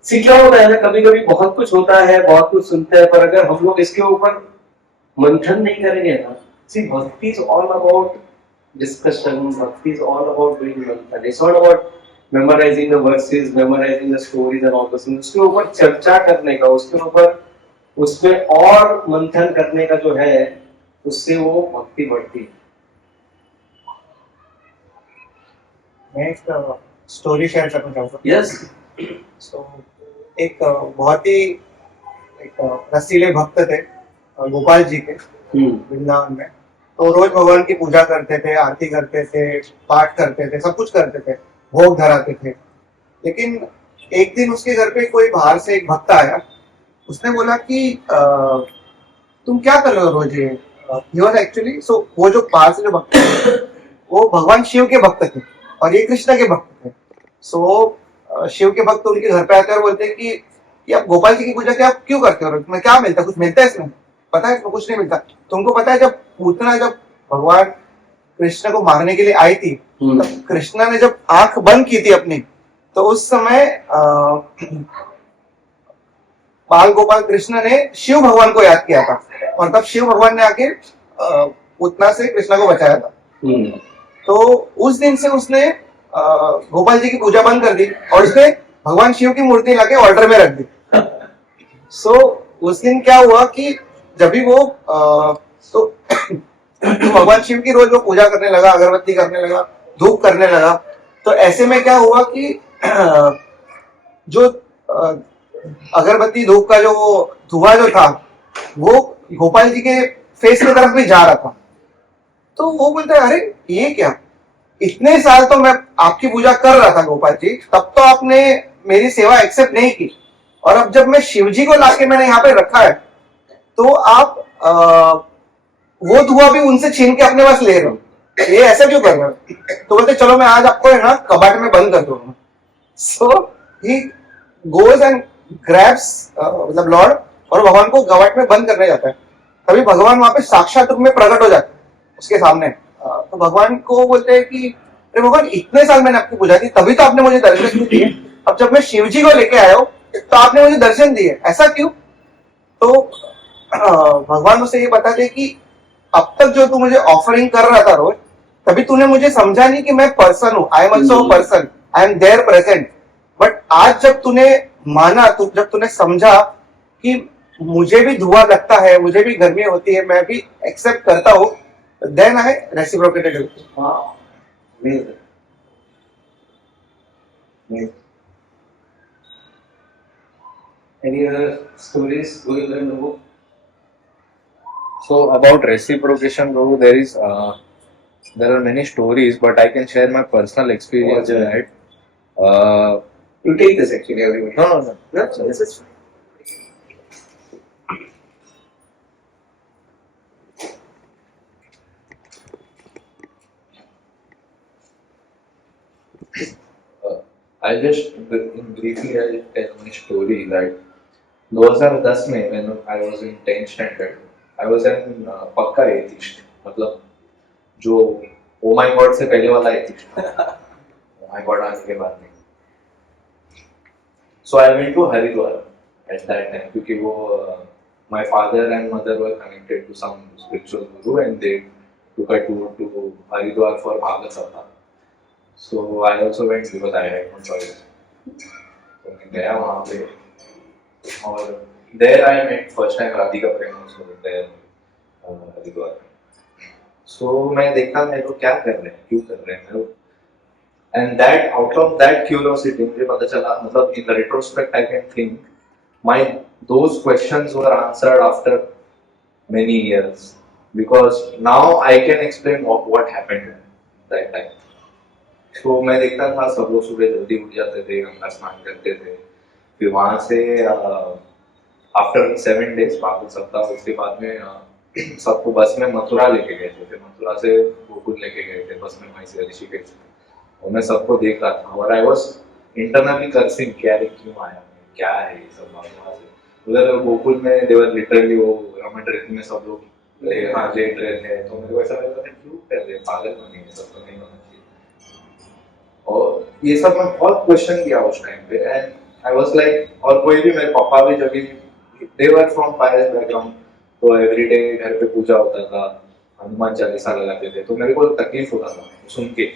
See क्या होता है ना, कभी कभी बहुत कुछ होता है, बहुत कुछ सुनते हैं, पर अगर हम लोग इसके ऊपर मंथन नहीं करेंगे ना, सी भक्ति is all about discussion, bhakti is all about doing manthan. It's all about memorizing the verses, memorizing the stories and all those things. उसके ऊपर चर्चा करने का, उसके ऊपर उसमें और मंथन करने का जो है, उससे वो भक्ति बढ़ती है। मैं एक स्टोरी शेयर करना चाहूँगा। Yes. सो एक बहुत ही एक रसीले भक्त थे गोपाल जी के, वृंदावन में। तो रोज भगवान की पूजा करते थे, आरती करते थे, पाठ करते थे, सब कुछ करते थे, भोग धराते थे। लेकिन एक दिन उसके घर पे कोई बाहर से एक भक्त आया। उसने बोला कि तुम क्या कर रहे हो रोज ये? He was actually, so वो जो बाहर से जो भक्त थे वो भगवान शिव के भक्त थे और ये कृष्ण के भक्त थे। सो शिव के भक्त उनके घर पे आते हैं और बोलते हैं कि आप गोपाल जी की पूजा क्या क्यों करते हो? तुम्हें क्या मिलता है? कुछ मिलता है इसमें? पता है इसमें कुछ नहीं मिलता। तुमको पता है जब पूतना जब भगवान कृष्ण को मारने के लिए आई थी, तब कृष्ण ने जब आंख बंद की थी अपनी, तो उस समय बाल गोपाल कृष्ण ने शिव भगवान को याद किया था और तब शिव भगवान ने आके पूतना से कृष्णा को बचाया था। तो उस दिन से उसने गोपाल जी की पूजा बंद कर दी और उसने भगवान शिव की मूर्ति लाके ऑल्टर में रख दी। सो उस दिन क्या हुआ कि जब भी वो तो भगवान शिव की रोज वो पूजा करने लगा, अगरबत्ती करने लगा, धूप करने लगा। तो ऐसे में क्या हुआ कि जो अगरबत्ती धूप का जो वो धुआं जो था वो गोपाल जी के फेस की तरफ भी जा रहा था। तो वो बोलते अरे ये क्या, इतने साल तो मैं आपकी पूजा कर रहा था गोपाल जी, तब तो आपने मेरी सेवा एक्सेप्ट नहीं की, और अब जब मैं शिव जी को लाके मैंने यहाँ पे रखा है तो आप वो धुआं भी उनसे छीन के अपने पास ले रहे हो, ये ऐसा क्यों कर रहे हो? तो बोलते चलो मैं आज आपको है ना कबाट में बंद कर दूंगा। सो ही गोज एंड ग्रैब्स मतलब लॉर्ड और भगवान को कबाट में बंद करने जाता है। तभी भगवान वहां पे साक्षात रूप में प्रकट हो जाते हैं उसके सामने। तो भगवान को बोलते हैं कि अरे भगवान इतने साल मैंने आपकी पूजा की, तभी तो आपने मुझे दर्शन नहीं दिए, अब जब मैं शिव जी को लेके आया हूँ तो आपने मुझे दर्शन दिए, ऐसा क्यों? तो भगवान उसे ये बताते कि अब तक जो तू मुझे ऑफरिंग कर रहा था रोज, तभी तूने मुझे समझा नहीं कि मैं पर्सन हूं, I am also a person, I am there present. But आज जब तूने माना, जब तूने समझा कि मुझे भी धुआं लगता है, मुझे भी गर्मी होती है, मैं भी एक्सेप्ट करता हूँ, then I reciprocated with you. हाँ, Any other stories going on in the book? So about reciprocation, Prabhu, there are many stories, but I can share my personal experience Oh, in yeah. that. You take this actually, everyone. No. No, so this is I'll just briefly I'll tell my story that 2010 में when I was in 10th standard, I was an पक्का atheist, मतलब जो oh my God से पहले वाला atheist, oh my God आने के बाद नहीं। So I went to Haridwar at that time क्योंकि वो my father and mother were connected to some spiritual guru and they took a tour to Haridwar for Bhagavad Sapta. So I also went because I had no choice. तो मैं गया वहाँ पे और there I met first time Radhika Prem also there Haridwar. So मैं देखा मैं लोग क्या कर रहे हैं, क्यों कर रहे हैं लोग, and that out of that curiosity मुझे पता चला, मतलब in the retrospect I can think those questions were answered after many years because now I can explain what happened that time. तो मैं देखता था सब लोग सुबह जल्दी उठ जाते थे, गंगा स्नान करते थे, फिर वहां से आफ्टर 7 days भागवत सप्ताह, उसके बाद में सबको बस में मथुरा लेके गए थे, फिर मथुरा से गोकुल लेके गए थे बस में वहीं से ऋषिकेश, और मैं सबको देख रहा था और आई वॉज इंटरनली कर्सिंग क्या रे क्यों आया मैं, क्या है ये सब वहां से। उधर गोकुल में देवर लिटरली वो रमन रेती में सब लोग लेट रहे थे, तो मेरे को ऐसा लग रहा था क्यों कर रहे, पागल बने ये सब, तो नहीं होना चाहिए। और ये सब मैं बहुत क्वेश्चन किया उस टाइम पे एंड आई वाज लाइक, और कोई भी मेरे पापा भी जब दे वर फ्रॉम पायरस बैकग्राउंड, तो एवरीडे घर पे पूजा होता था, हनुमान चालीसा लगाते थे, तो मेरे को तकलीफ होता था सुन के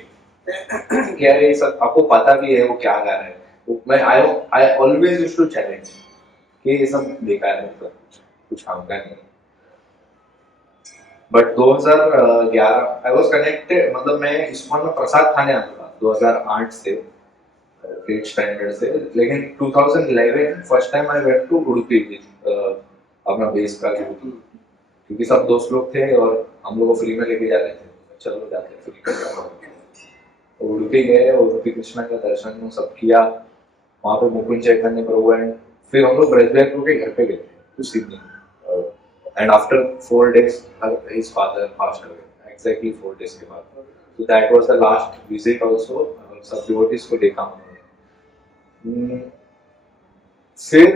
क्या ये सब आपको पता भी है वो क्या गा रहे हैं। मैं I always used to challenge कि ये सब बेकार है, मतलब कुछ काम का नहीं। बट 2011 आई वाज कनेक्टेड, मतलब मैं इस्कॉन में प्रसाद खाने आता था 2008 से 8th स्टैंडर्ड से, लेकिन 2011 first time I went to Udupi अपना बेस का गुरु, क्योंकि सब दोस्त लोग थे और हम लोग को फ्री में लेके जा रहे थे, चलो जाते फ्री का। उडुपी गए, उडुपी कृष्णा का दर्शन सब किया, वहाँ पे मुकुंद चैतन्य प्रभु एंड फिर हम लोग ब्रजबैग के घर पे गए थे उस evening, and after 4 days his father passed away, exactly 4 days के बाद, so that was the last visit also, सब devotees को देखा हमने। फिर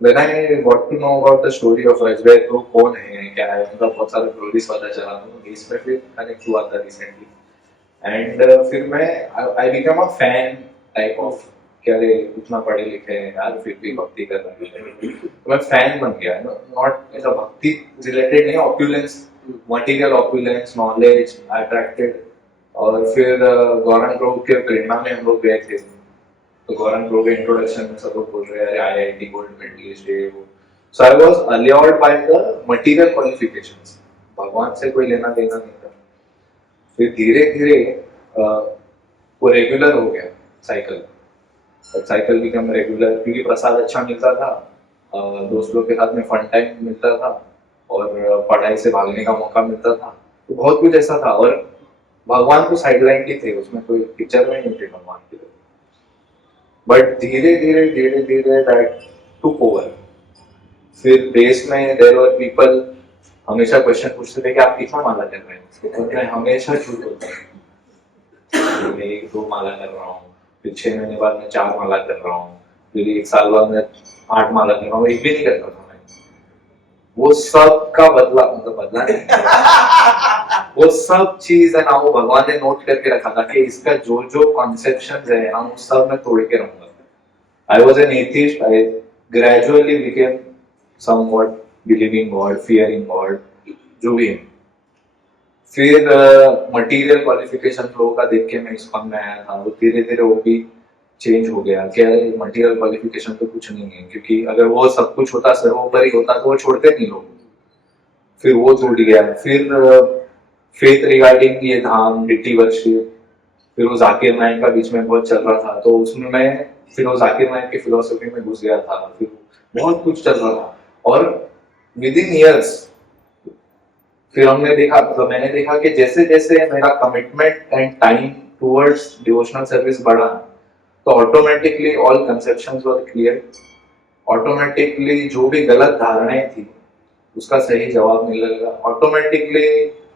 when I got to know about the story of Rajbir, तो कौन है क्या है, मतलब बहुत सारे stories पता चला, तो इसमें फिर कनेक्ट हुआ था रिसेंटली। एंड फिर मैं I become a fan type of क्या रे उतना पढ़े लिखे हैं यार फिर भी भक्ति कर रहे हैं, तो मैं फैन बन गया, नॉट ऐसा भक्ति रिलेटेड नहीं, opulence, material opulence, knowledge attracted. और फिर गौरन ग्रोव के प्रेरणा में हम लोग गए थे, तो गौरन ग्रोव के इंट्रोडक्शन में सब लोग बोल रहे हैं अरे आईआईटी गोल्ड मेडलिस्ट है वो। So I was allured by the material qualifications, भगवान से कोई लेना देना नहीं था। फिर धीरे धीरे वो रेगुलर हो गया साइकिल, साइकिल बिकम रेगुलर क्योंकि प्रसाद अच्छा मिलता था, दोस्तों के साथ में फन टाइम मिलता था और पढ़ाई से भागने का मौका मिलता था, तो बहुत कुछ ऐसा था। और भगवान तो साइडलाइन ही थे, उसमें कोई पिक्चर में नहीं थे भगवान के लिए। बट धीरे धीरे धीरे धीरे दैट टुक ओवर। फिर देश में देयर वर पीपल हमेशा क्वेश्चन पूछते थे कि आप कितना माला कर रहे हैं, तो मैं हमेशा झूठ बोलता था, मैं 1-2 माला कर रहा हूँ, फिर 6 महीने बाद मैं 4 माला कर रहा हूँ, फिर 1 साल बाद मैं 8 माला कर रहा हूँ, एक भी नहीं करता था मैं। वो सब का बदला, मतलब बदला नहीं वो सब चीज है ना, वो भगवान ने नोट करके रखा था कि इसका जो जो कॉन्सेप्शन है ना, वो सब मैं तोड़ के रहूंगा। I was an atheist, I gradually became somewhat believing God, fearing God, जो भी है। फिर मटेरियल क्वालिफिकेशन लोगों का देख के मैं इस्कॉन में आया था, वो धीरे धीरे वो भी चेंज हो गया कि मटेरियल क्वालिफिकेशन तो कुछ नहीं है, क्योंकि अगर वो सब कुछ होता, सर्वोपरि होता, तो वो छोड़ते नहीं लोग। फिर वो टूट गया। फिर फेथ रिगार्डिंग ये धाम डिटी वर्शिप, फिर वो जाकिर नाइक का बीच में बहुत चल रहा था, तो उसमें मैं फिर वो जाकिर नाइक की फिलोसफी में घुस गया था, फिर बहुत कुछ चल रहा था। और विद इन ईयर्स फिर हमने देखा, मतलब मैंने देखा कि जैसे जैसे मेरा commitment and time towards devotional service बढ़ा, तो ऑटोमेटिकली ऑल कंसेप्शंस वर क्लियर, ऑटोमेटिकली जो भी गलत धारणाएं थी उसका सही जवाब मिलने लगा, automatically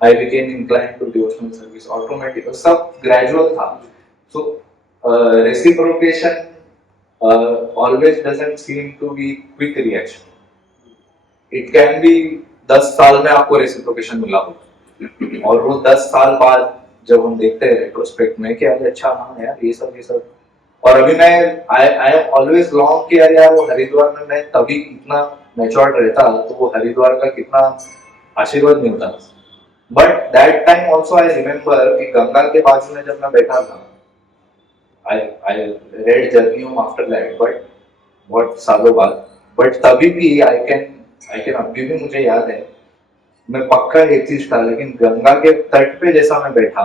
I became inclined to devotional service, automatic सब ग्रेजुअल था। So reciprocation always doesn't seem to be quick reaction, it can be 10 साल में आपको रेसिप्रोकेशन मिला हो, और वो 10 साल बाद जब हम देखते हैं रेट्रोस्पेक्ट में कि अरे अच्छा हाँ यार ये सब। और अभी मैं आई ऑलवेज लॉन्ग कि यार वो हरिद्वार में मैं तभी इतना मैच्योर्ड रहता, तो वो हरिद्वार का कितना आशीर्वाद मिलता। But that time also I remember कि गंगा के बाजू में जब मैं बैठा था, I read journey home after that, but बहुत सालों बाद, बट तभी भी आई कैन अभी भी मुझे याद है, मैं पक्का एथिस्ट था, लेकिन गंगा के तट पे जैसा मैं बैठा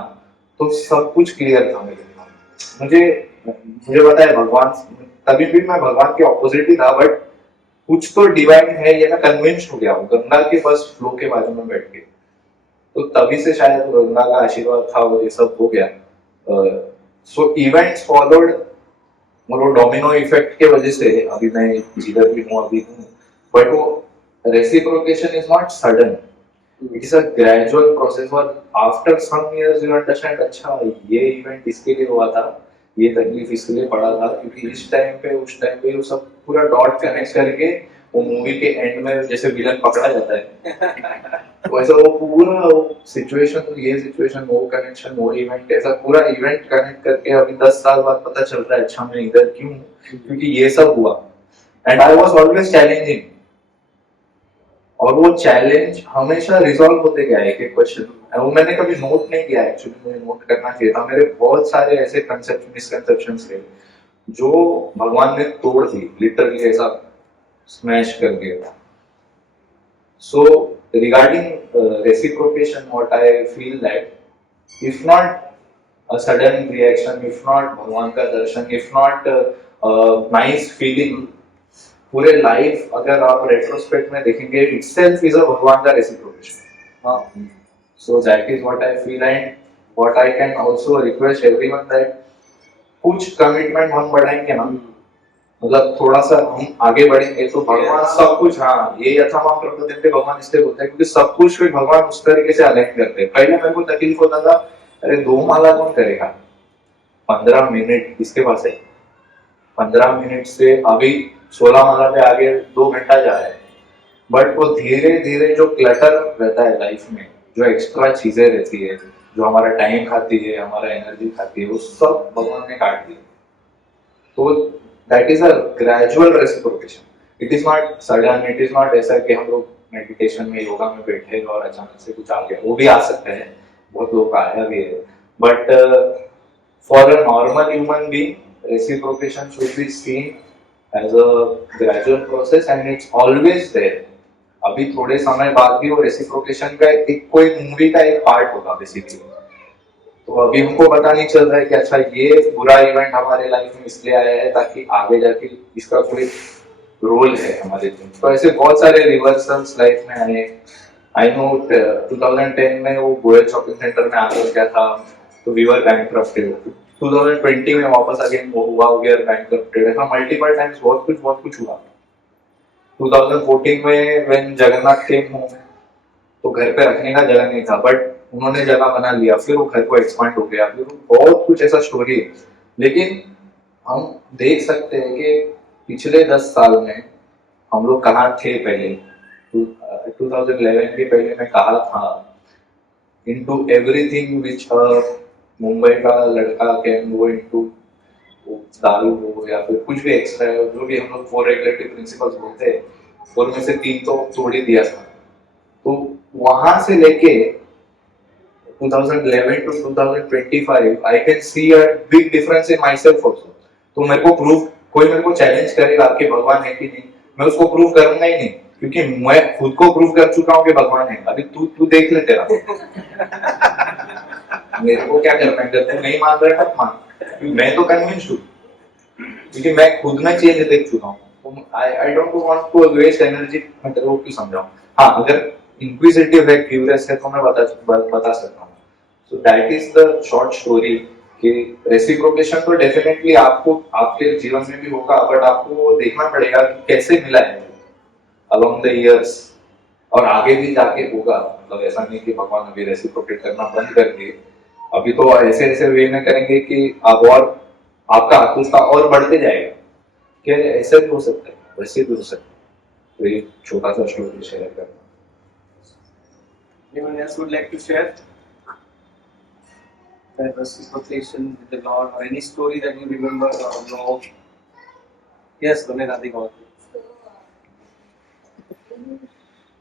तो सब कुछ क्लियर था मेरे दिमाग। मुझे पता है भगवान, तभी भी मैं भगवान के ऑपोजिट ही था, बट कुछ तो डिवाइन है ये मैं कन्विंस हो गया हूँ गंगा के बस फ्लो के बाजू में बैठ के। तो तभी से शायद गंगा का आशीर्वाद था और ये सब हो गया। सो इवेंट्स फॉलोड, और वो डोमिनो इफेक्ट के वजह से अभी मैं जिधर भी हूँ अभी हूँ, बट वो reciprocation is not sudden, it is a gradual process. और after some years you understand, अच्छा ये इवेंट इसके लिए हुआ था, ये तकलीफ इसके लिए पड़ा था, क्योंकि इस टाइम पे उस टाइम पे वो सब पूरा डॉट कनेक्ट करके वो मूवी के एंड में जैसे विलन पकड़ा जाता है वैसा वो पूरा सिचुएशन, ये सिचुएशन, वो कनेक्शन, वो इवेंट, ऐसा पूरा इवेंट कनेक्ट करके अभी 10 साल बाद पता चल रहा है अच्छा मैं इधर क्यों, क्योंकि ये सब हुआ। And I was always challenging, और वो चैलेंज हमेशा रिजॉल्व होते गया एक एक क्वेश्चन। वो मैंने कभी नोट नहीं किया, एक्चुअली मुझे नोट करना चाहिए था। मेरे बहुत सारे ऐसे कंसेप्ट, मिसकंसेप्शंस थे जो भगवान ने तोड़ दी, लिटरली ऐसा स्मैश कर दिया। So regarding reciprocation, what I feel that if not a sudden reaction, if not भगवान का दर्शन, if not nice feeling, पूरे लाइफ अगर आप रेट्रोस्पेक्ट में देखेंगे, itself is a भगवान का reciprocation. So that is what I feel, and what I can also request everyone that कुछ कमिटमेंट हम बढ़ाएंगे ना, मतलब थोड़ा सा हम आगे बढ़ेंगे तो भगवान सब कुछ, हाँ ये यथामाम प्रकृति भगवान इसलिए बोलते हैं क्योंकि सब कुछ फिर भगवान उस तरीके से अलाइन करते हैं। पहले मेरे को तकलीफ होता था, अरे 2 माला कौन करेगा, 15 मिनट इसके पास है, 15 मिनट से अभी 16 माला पे आगे 2 घंटा जा रहा है। बट वो धीरे धीरे जो क्लटर रहता है लाइफ में, जो एक्स्ट्रा चीजें रहती है, जो हमारा टाइम खाती है, हमारा एनर्जी खाती है, वो सब भगवान ने काट दिया। तो that is a gradual reciprocation. It is not sudden, it is not ऐसा कि हम लोग मेडिटेशन में योगा में बैठे और अचानक से कुछ आ गया। वो भी आ सकता है, बहुत लोग का आया भी है, but for a normal human being reciprocation should be seen as a gradual process and it's always there. अभी थोड़े समय बाद भी वो रेसिप्रोकेशन का एक कोई मूवी का एक पार्ट होगा बेसिकली। तो अभी हमको पता नहीं चल रहा है कि अच्छा ये बुरा इवेंट हमारे लाइफ में इसलिए आया है ताकि आगे जाके इसका कोई रोल है हमारे लिए। तो ऐसे बहुत सारे रिवर्सल्स लाइफ में आए। आई नो 2010 में वो गोयल शॉपिंग सेंटर में आग लग गया था, तो वी वर बैंकक्रप्टेड। 2020 में वापस अगेन वो हुआ, वी आर बैंकक्रप्टेड। ऐसा मल्टीपल टाइम्स बहुत कुछ हुआ। 2014 में व्हेन जगन्नाथ केम होम, तो घर पे रखने का जगह नहीं था, बट उन्होंने जगह बना लिया, फिर वो घर को एक्सपांड हो गया, फिर बहुत कुछ ऐसा स्टोरी है। लेकिन हम देख सकते हैं कि पिछले 10 साल में हम लोग कहाँ थे पहले। 2011 के पहले मैं कहा था, इनटू एवरीथिंग विच मुंबई का लड़का कैन गो इनटू, दारू हो या फिर कुछ भी एक्स्ट्रा है, जो भी हम लोग 4 रेगुलेटरी प्रिंसिपल्स बोलते हैं, 4 में से 3 तो तोड़ ही दिया था। तो वहां से लेके 2011 to 2025 I can see a big difference in myself also। तो मेरे को कोई मेरे को चैलेंज करेगा कि भगवान है कि नहीं, मैं उसको प्रूव करूंगा ही नहीं, क्योंकि मैं खुद को प्रूव कर चुका हूँ कि भगवान है। अभी तू देख ले तेरा मेरे को क्या करना है। अगर तू नहीं मान रहा है मत मान, मैं तो कन्विंस हूँ क्योंकि मैं खुद में चेंज देख चुका हूँ। I don't want to waste energy. मैं तेरे को क्यों समझाऊं। हाँ, अगर इंक्विजिटिव है, क्यूरियस है, तो मैं बता सकता हूँ। सो that is the short story कि रेसिप्रोकेशन तो डेफिनेटली आपको आपके जीवन में भी होगा, बट आपको वो देखना पड़ेगा कि कैसे मिला है अलोंग द इयर्स, और आगे भी जाके होगा। मतलब ऐसा नहीं कि भगवान अभी रेसिप्रोकेट करना बंद कर दिए, अभी तो ऐसे वे में करेंगे कि आप और आपका आत्मविश्वास और बढ़ते जाएगा। कि ऐसे भी हो सकता है, वैसे भी हो सकता है। तो ये छोटा सा स्टोरी शेयर करना। Anyone else would like to share that reciprocation with the Lord, or any story that you remember or know? Yes, Gune Radhi Gaur.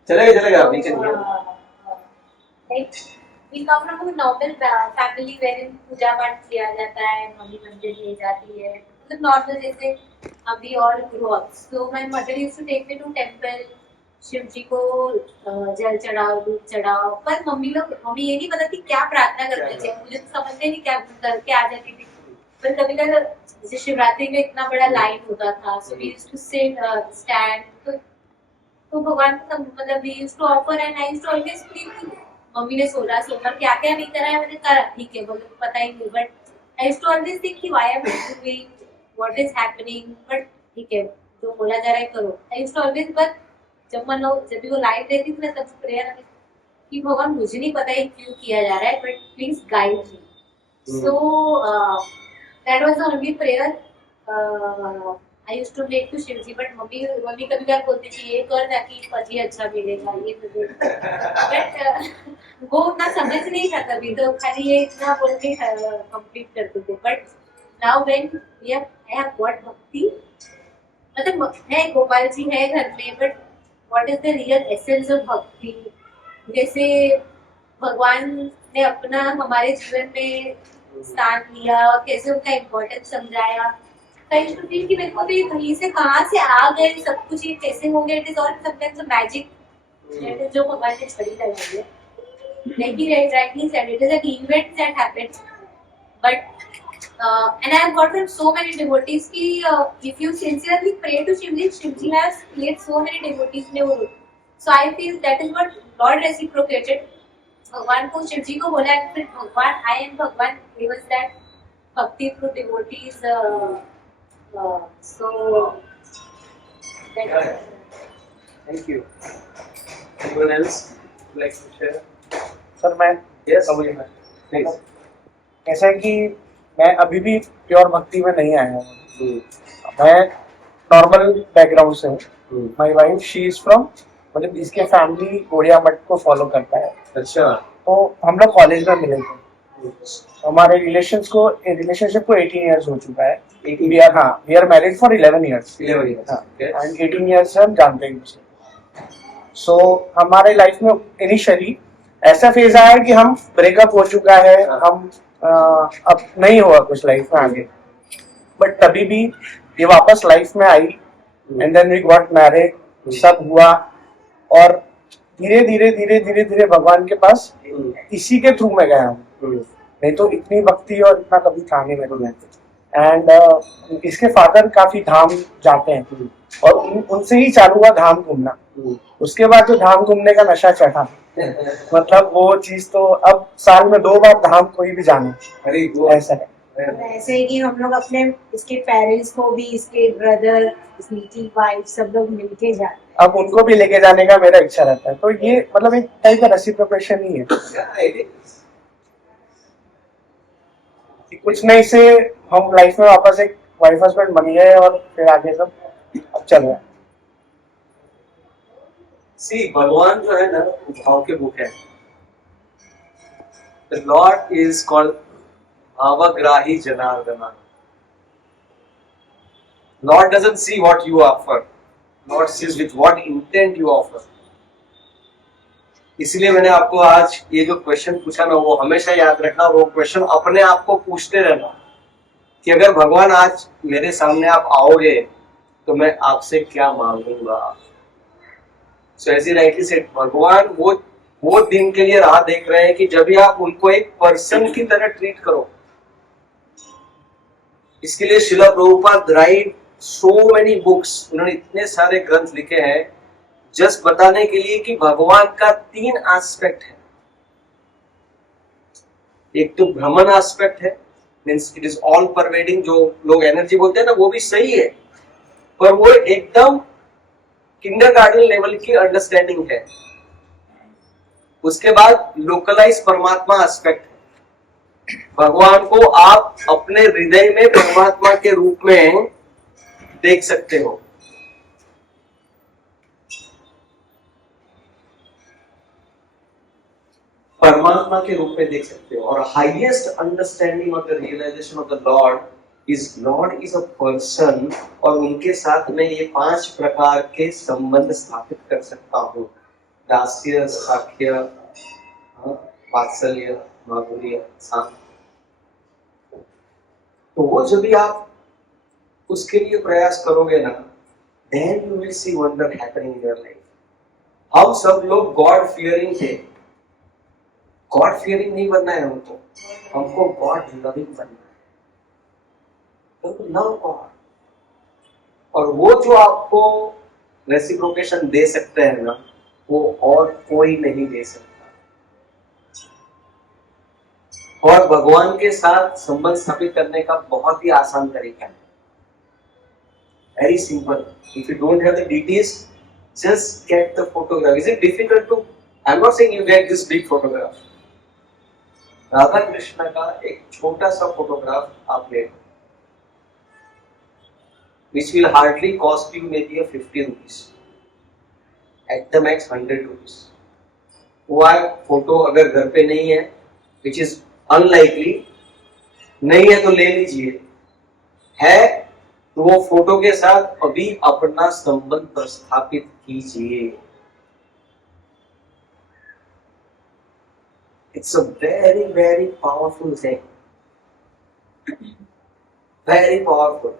चलेगा, we can hear. Like we come from a normal family wherein पूजा पाठ किया जाता है, mummy मंदिर ले जाती है, मतलब नॉर्मल जैसे अभी और grow up. So my mother used to take me to temple, Shiv जी को जल चढ़ाओ, दूध चढ़ाओ, पर मम्मी ये नहीं पता थी क्या प्रार्थना करते थे। मुझे तो समझते नहीं, क्या करके आ जाती थी। पर कभी कभी जैसे शिवरात्रि में इतना बड़ा लाइन होता था, so we used to sit stand, तो भगवान को मतलब we used to offer and I used to always pray. Mummy ने 16 सोमवार क्या क्या नहीं करा है, मैंने करा, ठीक है, बोले पता ही नहीं, but I used to always think कि why I am doing, what is happening, but ठीक है, जो बोला जा रहा है करो। I used to always, but जब भी वो लाइट देती थी ना, तब प्रेयर कि भगवान मुझे नहीं पता है क्यों किया जा रहा है, but please guide me. So that was the only prayer I used to make to Shiv ji. But mummy कभी कभी बोलती थी ये कर ताकि पति अच्छा मिलेगा, ये तो बट वो उतना समझ नहीं था तभी, तो खाली ये इतना बोल के कंप्लीट करते थे। But now when I have got भक्ति, मतलब है गोपाल जी है घर में, but what is the real essence of भक्ति, जैसे भगवान ने अपना हमारे जीवन में स्थान लिया और कैसे उनका इम्पोर्टेंस समझाया। कहीं तो फील कि मेरे को तो ये कहीं से कहाँ से आ गए सब कुछ, ये कैसे हो गया। It is all sometimes a magic जो भगवान ने छड़ी लगाई है। Like he rightly said, it is an event that happened, but and I have got from so many devotees कि if you sincerely pray to Shivji has created so many devotees in your room. So I feel that is what Lord reciprocated. भगवान को शिवजी को बोला, फिर भगवान आए and भगवान gave us that bhakti through devotees. So Thank you. Anyone else would like to share? Sir मैं Yes, अभी मैं please. ऐसा है कि मैं अभी भी प्योर भक्ति में नहीं आया हूँ। मैं नॉर्मल बैकग्राउंड से हूँ। My wife she is from मतलब इसके फैमिली गौड़िया मठ को फॉलो करता है। अच्छा। तो हम लोग कॉलेज में मिले थे। हमारे रिलेशनशिप को 18 इयर्स हो चुका है। We are married for 11 years. 11 years, okay. And 18 years से हम जानते हैं उसे। सो हमारे लाइफ में इनिशियली ऐसा फेज आया कि हम ब्रेकअप हो चुका है, हम अब नहीं हुआ कुछ लाइफ में आगे, बट तभी भी ये वापस लाइफ में आई and then we got married, सब हुआ और धीरे धीरे धीरे धीरे धीरे भगवान के पास इसी के थ्रू में गया हूँ। नहीं तो इतनी भक्ति और इतना कभी था नहीं मेरे में। एंड इसके फादर काफी धाम जाते हैं और उनसे ही चालू हुआ धाम घूमना। उसके बाद जो धाम घूमने का नशा चढ़ा, मतलब वो चीज तो अब साल में 2 बार धाम कोई भी जाने, ऐसा है। ऐसे ही कि हम लोग अपने इसके पेरेंट्स को भी, इसके ब्रदर, इसकी वाइफ, सब लोग मिलके जाते हैं। अब उनको भी लेके जाने का मेरा इच्छा रहता है। तो ये मतलब एक टाइप का रेसिप्रोकेशन ही है कि कुछ नहीं से हम लाइफ में वापस एक वाइफ हस्बैंड बन गए और फिर आगे सब अब चल रहा है। सी भगवान जो है ना भाव के बुक है। The Lord is called Bhavagrahi Janardana. Lord doesn't see what you offer, lord sees with what intent you offer. इसलिए मैंने आपको आज ये जो क्वेश्चन पूछा ना, वो हमेशा याद रखना, वो क्वेश्चन अपने आप को पूछते रहना कि अगर भगवान आज मेरे सामने आप आओगे तो मैं आपसे क्या मांगूंगा। सो ऐसी राइटली सेड, भगवान वो दिन के लिए राह देख रहे हैं कि जब भी आप उनको एक पर्सन की तरह ट्रीट करो। इसके लिए Srila Prabhupada right so many books, उन्होंने इतने सारे ग्रंथ लिखे हैं जस्ट बताने के लिए कि भगवान का 3 एस्पेक्ट है। एक तो भ्रमण एस्पेक्ट है, means it is all pervading, जो लोग एनर्जी बोलते हैं ना, वो भी सही है, पर वो एकदम किंडरगार्टन लेवल की अंडरस्टैंडिंग है। उसके बाद लोकलाइज परमात्मा एस्पेक्ट है, भगवान को आप अपने हृदय में परमात्मा के रूप में देख सकते हो। परमात्मा के रूप में देख सकते हो। और highest understanding of the realization of the Lord is a person, और उनके साथ में ये 5 प्रकार के संबंध स्थापित कर सकता हूं। दास्य, साख्य, वात्सल्य, माधुर्य, शांत। तो वो जब भी आप उसके लिए प्रयास करोगे ना, then you will see wonder happening in your life. हम सब लोग गॉड फियरिंग थे। गॉड फियरिंग नहीं बनना है हमको गॉड लविंग बनना है। तो लव गॉड, और वो जो आपको रेसिप्रोकेशन दे सकते हैं ना, वो और कोई नहीं दे सकता। और भगवान के साथ संबंध स्थापित करने का बहुत ही आसान तरीका है, very simple. If you don't have the details, just get the photograph. Is it difficult to? I'm not saying you get this big photograph. Radha Krishna का एक छोटा सा फोटोग्राफ आप ले, which will hardly cost you maybe 50 rupees. At the max 100 rupees. वो photo अगर घर पे नहीं है, which is unlikely, नहीं है तो ले लीजिए। है तो वो फोटो के साथ अभी अपना संबंध प्रस्थापित कीजिए। It's a very, very powerful thing. Very powerful.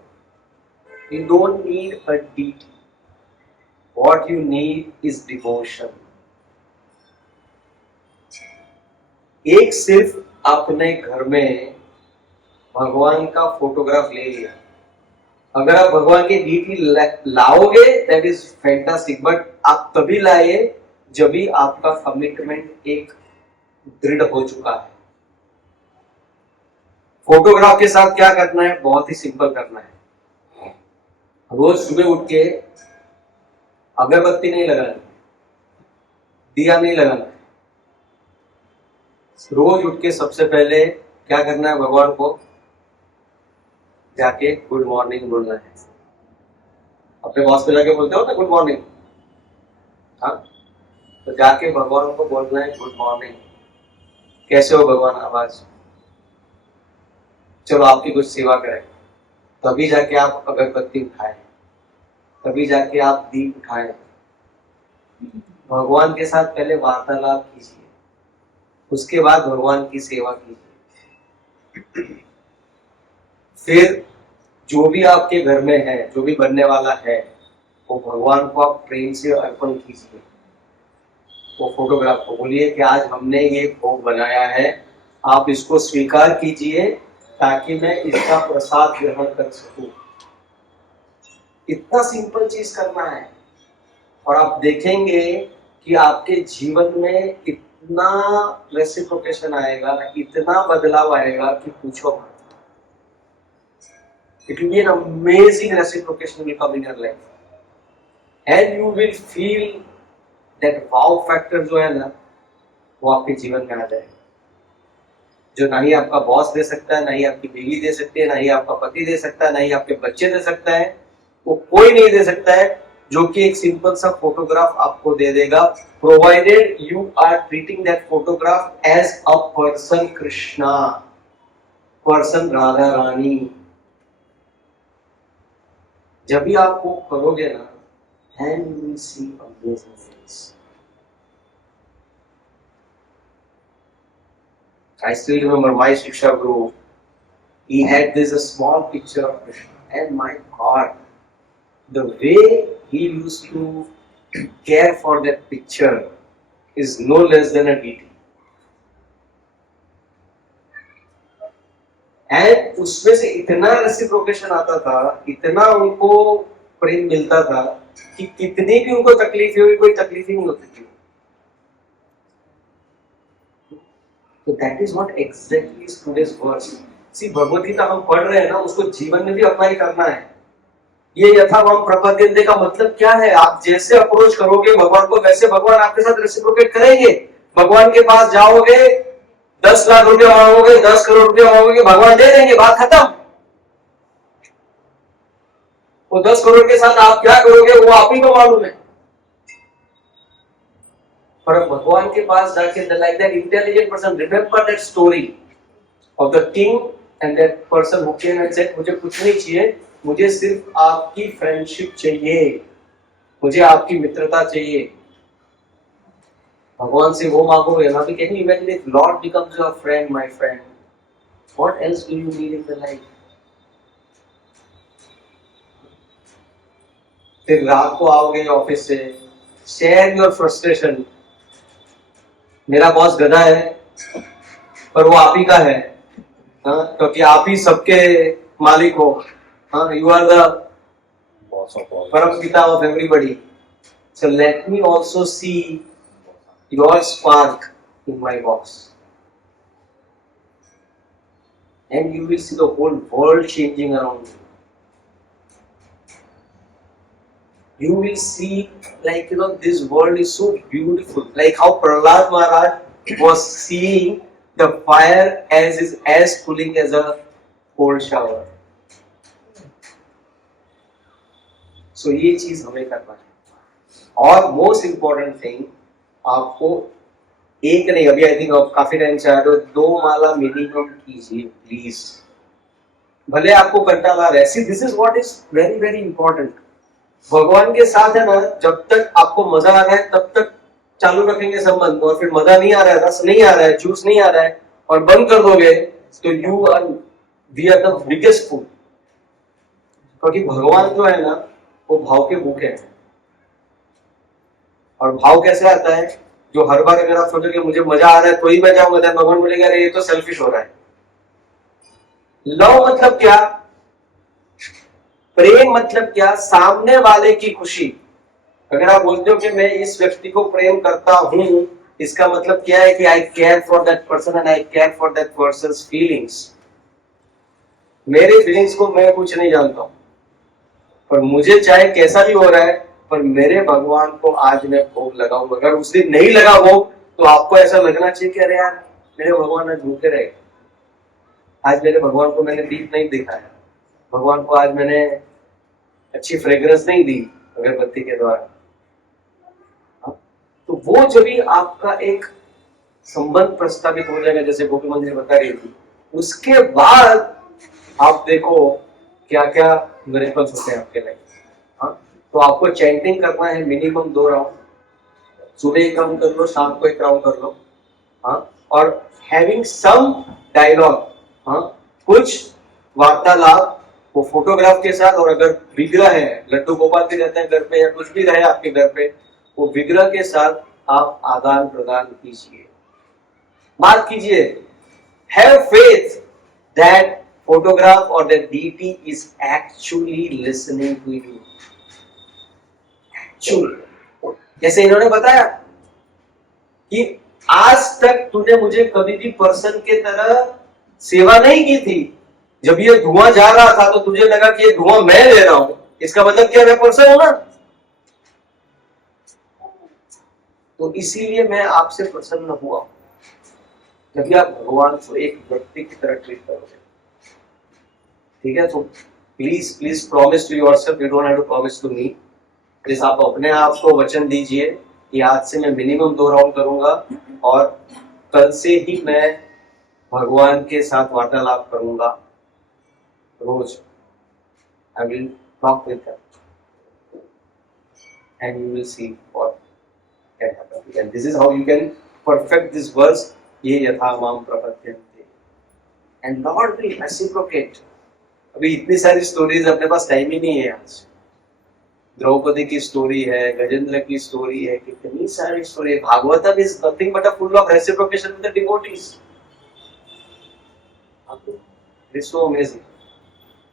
You don't need a deity. What you need is devotion. एक सिर्फ अपने घर में भगवान का फोटोग्राफ ले लिया। अगर आप भगवान की डीपी लाओगे दैट इज फैंटास्टिक, बट आप तभी लाए जब भी आपका कमिटमेंट एक दृढ़ हो चुका है। फोटोग्राफ के साथ क्या करना है, बहुत ही सिंपल करना है। रोज सुबह उठ के अगरबत्ती नहीं लगानी, दिया नहीं लगाना, रोज उठ के सबसे पहले क्या करना है, भगवान को जाके गुड मॉर्निंग बोलना है। अपने बॉस पे जाके बोलते हो ना गुड मॉर्निंग, हाँ, तो जाके भगवान को बोलना है गुड मॉर्निंग, कैसे हो भगवान, आवाज, चलो आपकी कुछ सेवा करें। तभी जाके आप अगरबत्ती उठाएं, तभी जाके आप दीप उठाएं। भगवान के साथ पहले वार्तालाप कीजिए, उसके बाद भगवान की सेवा कीजिए। फिर जो भी आपके घर में है, जो भी बनने वाला है, वो भगवान को आप प्रेम से अर्पण कीजिए। वो फोटोग्राफ को बोलिए कि आज हमने ये भोग बनाया है, आप इसको स्वीकार कीजिए ताकि मैं इसका प्रसाद ग्रहण कर सकूं। इतना सिंपल चीज करना है और आप देखेंगे कि आपके जीवन में इतना रेसिप्रोकेशन आएगा, इतना बदलाव आएगा कि पूछो मत। It will be an amazing reciprocation will come in your life, and you will feel that wow factor जो है ना, वो आपके जीवन में आ जाएगा, जो ना ही आपका बॉस दे सकता है, ना ही आपकी बीवी दे सकती है, ना ही आपका पति दे सकता है, ना ही आपके बच्चे दे सकता है, वो कोई नहीं दे सकता है, जो कि एक सिंपल सा फोटोग्राफ आपको दे देगा, provided you are treating that photograph as a person Krishna, person Radha Rani. जब भी आप वो करोगे ना, and you will see amazing things. I still remember my Shiksha Guru. He had this a small picture of Krishna, and my God, the way he used to care for that picture is no less than a deity. And उसमें से इतना reciprocation आता था, इतना उनको प्रेम मिलता था कि कितनी भी उनको तकलीफ हुई, कोई तकलीफ ही नहीं होती थी। तो that is what exactly is today's verse. See Bhagavad Gita हम पढ़ रहे हैं ना, उसको जीवन में भी अप्लाई करना है। ये यथावम प्रपद्यन्ते का मतलब क्या है? आप जैसे अप्रोच करोगे भगवान को, वैसे भगवान आपके साथ रेसिप्रोकेट करेंगे। भगवान के पास जाओगे, 10 लाख रुपया मांगोगे, 10 करोड़ रुपया मांगोगे, भगवान दे देंगे, बात खत्म। वो 10 करोड़ के साथ आप क्या करोगे वो आप ही को मालूम है। पर भगवान के पास जाके like that intelligent person, remember that story of the king and that person who came and said, मुझे कुछ नहीं चाहिए, मुझे सिर्फ आपकी फ्रेंडशिप चाहिए, मुझे आपकी मित्रता चाहिए। भगवान से वो मांगोगे ना, can you imagine if Lord becomes your friend, my friend, what else do you need in the life? फिर रात को आओगे ऑफिस से, शेयर योर फ्रस्ट्रेशन। मेरा बॉस गधा है पर वो आप ही का है, क्योंकि आप ही सबके मालिक हो। यू आर द परम पिता of everybody, so let me also see your spark in my box, and you will see the whole world changing around you. You will see, like, this world is so beautiful, like how Prahlad Maharaj was seeing the fire as cooling as a cold shower. So ये चीज हमें करना है। और most important thing, आपको एक नहीं, अभी आई थिंक काफी टाइम से आ रहे हो, 2 माला मिनिमम कीजिए प्लीज। भले आपको कंटाला आ रहा है, see this is what is very very important. भगवान के साथ है ना, जब तक आपको मजा आ रहा है तब तक चालू रखेंगे संबंध, और फिर मजा नहीं आ रहा है, रस नहीं आ रहा है, जूस नहीं आ रहा है और बंद कर दोगे तो वी आर द बिगेस्ट फूल। क्योंकि भगवान जो है ना, वो भाव के भूखे हैं। और भाव कैसे आता है? जो हर बार अगर आप सोचोगे मुझे मजा आ रहा है तो ही मैं जाऊंगा, तो भगवान बोलेगा अरे ये तो सेल्फिश हो रहा है। लव मतलब क्या? प्रेम मतलब क्या? सामने वाले की खुशी। अगर आप बोलते हो कि मैं इस व्यक्ति को प्रेम करता हूं, इसका मतलब क्या है कि I care for that person and I care for that person's feelings. मेरे फीलिंग्स को मैं कुछ नहीं जानता हूं, पर मुझे चाहे कैसा भी हो रहा है, पर मेरे भगवान को आज मैं भोग लगाऊंगा। अगर उस दिन नहीं लगा भोग तो आपको ऐसा लगना चाहिए कि अरे यार मेरे भगवान आज भूखे रहे, आज मेरे भगवान को मैंने दीप नहीं दिखाया, भगवान को आज मैंने अच्छी फ्रेग्रेंस नहीं दी अगरबत्ती के द्वारा। तो वो जब भी आपका एक संबंध प्रस्तावित हो जाएगा, जैसे गोपी मंदिर बता रही थी, उसके बाद आप देखो क्या क्या मिरेकल्स होते हैं आपके लाइफ। हाँ, तो आपको चैंटिंग करना है मिनिमम 2 राउंड, सुबह एक राउंड कर लो, शाम को एक राउंड कर लो। हाँ, और हैविंग सम डायलॉग, हाँ, कुछ वार्तालाप वो फोटोग्राफ के साथ, और अगर विग्रह है, लड्डू गोपाल भी रहते हैं घर पे या कुछ भी रहे आपके घर पे, वो विग्रह के साथ आप आदान प्रदान कीजिए, बात कीजिए। Have faith that photograph or the deity is actually listening to you. Actually, जैसे इन्होंने बताया कि आज तक तूने मुझे कभी भी पर्सन के तरह सेवा नहीं की थी, जब ये धुआं जा रहा था तो तुझे लगा कि ये धुआं मैं ले रहा हूं, इसका मतलब क्या मैं पर्सन हूं ना, तो इसीलिए मैं आपसे प्रसन्न हुआ। जब आप भगवान को एक व्यक्ति की तरह ट्रीट करोगे, ठीक है, तो please please promise to yourself, you don't have to promise to me, please आप अपने आप को वचन दीजिए कि आज से मैं मिनिमम 2 राउंड करूंगा और कल से ही मैं भगवान के साथ वार्तालाप करूंगा रोज। I will talk with them and you will see what can happen, and this is how you can perfect this verse, ये यथा माम प्रपद्यन्ते, एंड लॉर्ड विल रेसिप्रोकेट। अभी इतनी सारी स्टोरीज अपने पास टाइम ही नहीं है आज। द्रौपदी की स्टोरी है, गजेंद्र की स्टोरी है, कितनी सारी स्टोरी है। Bhagavatam is nothing but a full of reciprocation with the devotees. It is so amazing.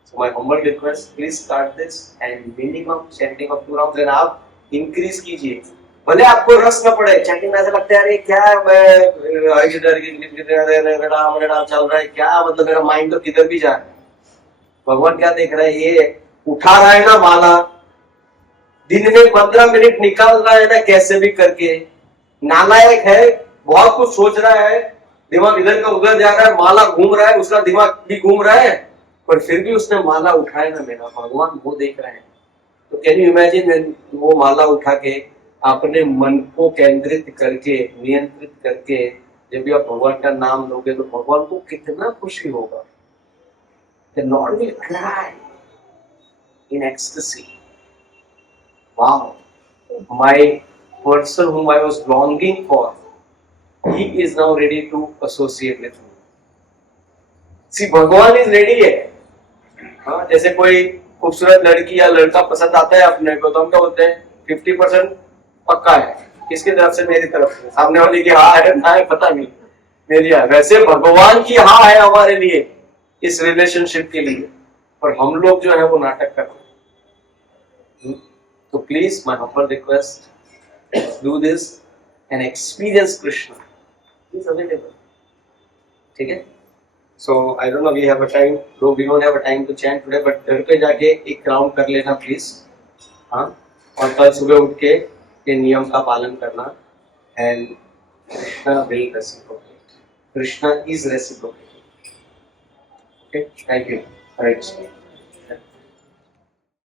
So my humble request, please start this and minimum chanting of 2 rounds, and आप increase कीजिए। भले आपको रस न पड़े, चैटिंग में ऐसा लगता है अरे क्या मैं इधर राम चल रहा है, क्या मतलब मेरा माइंड तो किधर भी जा रहा है। भगवान क्या देख रहा है, ये उठा रहा है ना माला, दिन में 15 मिनट निकाल रहा है ना कैसे भी करके, नालायक है, बहुत कुछ सोच रहा है, दिमाग इधर का उधर जा रहा है, माला घूम रहा है, उसका दिमाग भी घूम रहा है, पर फिर भी उसने माला उठाया ना मेरा, भगवान वो देख रहे हैं। तो कैन यू इमेजिन वो माला उठा के अपने मन को केंद्रित करके, नियंत्रित करके जब भी आप भगवान का नाम लोगे तो भगवान को कितना खुशी होगा। The Lord will cry in ecstasy. Wow, my person whom I was longing for, he is now ready to associate with me. See, भगवान is ready है। हाँ, जैसे कोई खूबसूरत लड़की या लड़का पसंद आता है अपने को, तो हम क्या बोलते हैं 50% पक्का है, किसकी तरफ से, मेरी तरफ से, सामने वाले की हाँ है ना है पता नहीं, मेरी हाँ। वैसे भगवान की हाँ है हमारे लिए इस रिलेशनशिप के लिए, और हम लोग जो है वो नाटक कर रहे हैं। तो please my humble request, do this and experience Krishna, is available, ठीक है। So I don't know we have a time, no we don't have a time to chant today, but घर पे जाके एक राउंड कर लेना प्लीज, हाँ, और कल सुबह उठ के ये नियम का पालन करना, and Krishna will reciprocate, Krishna is reciprocate. Okay, thank you. All right.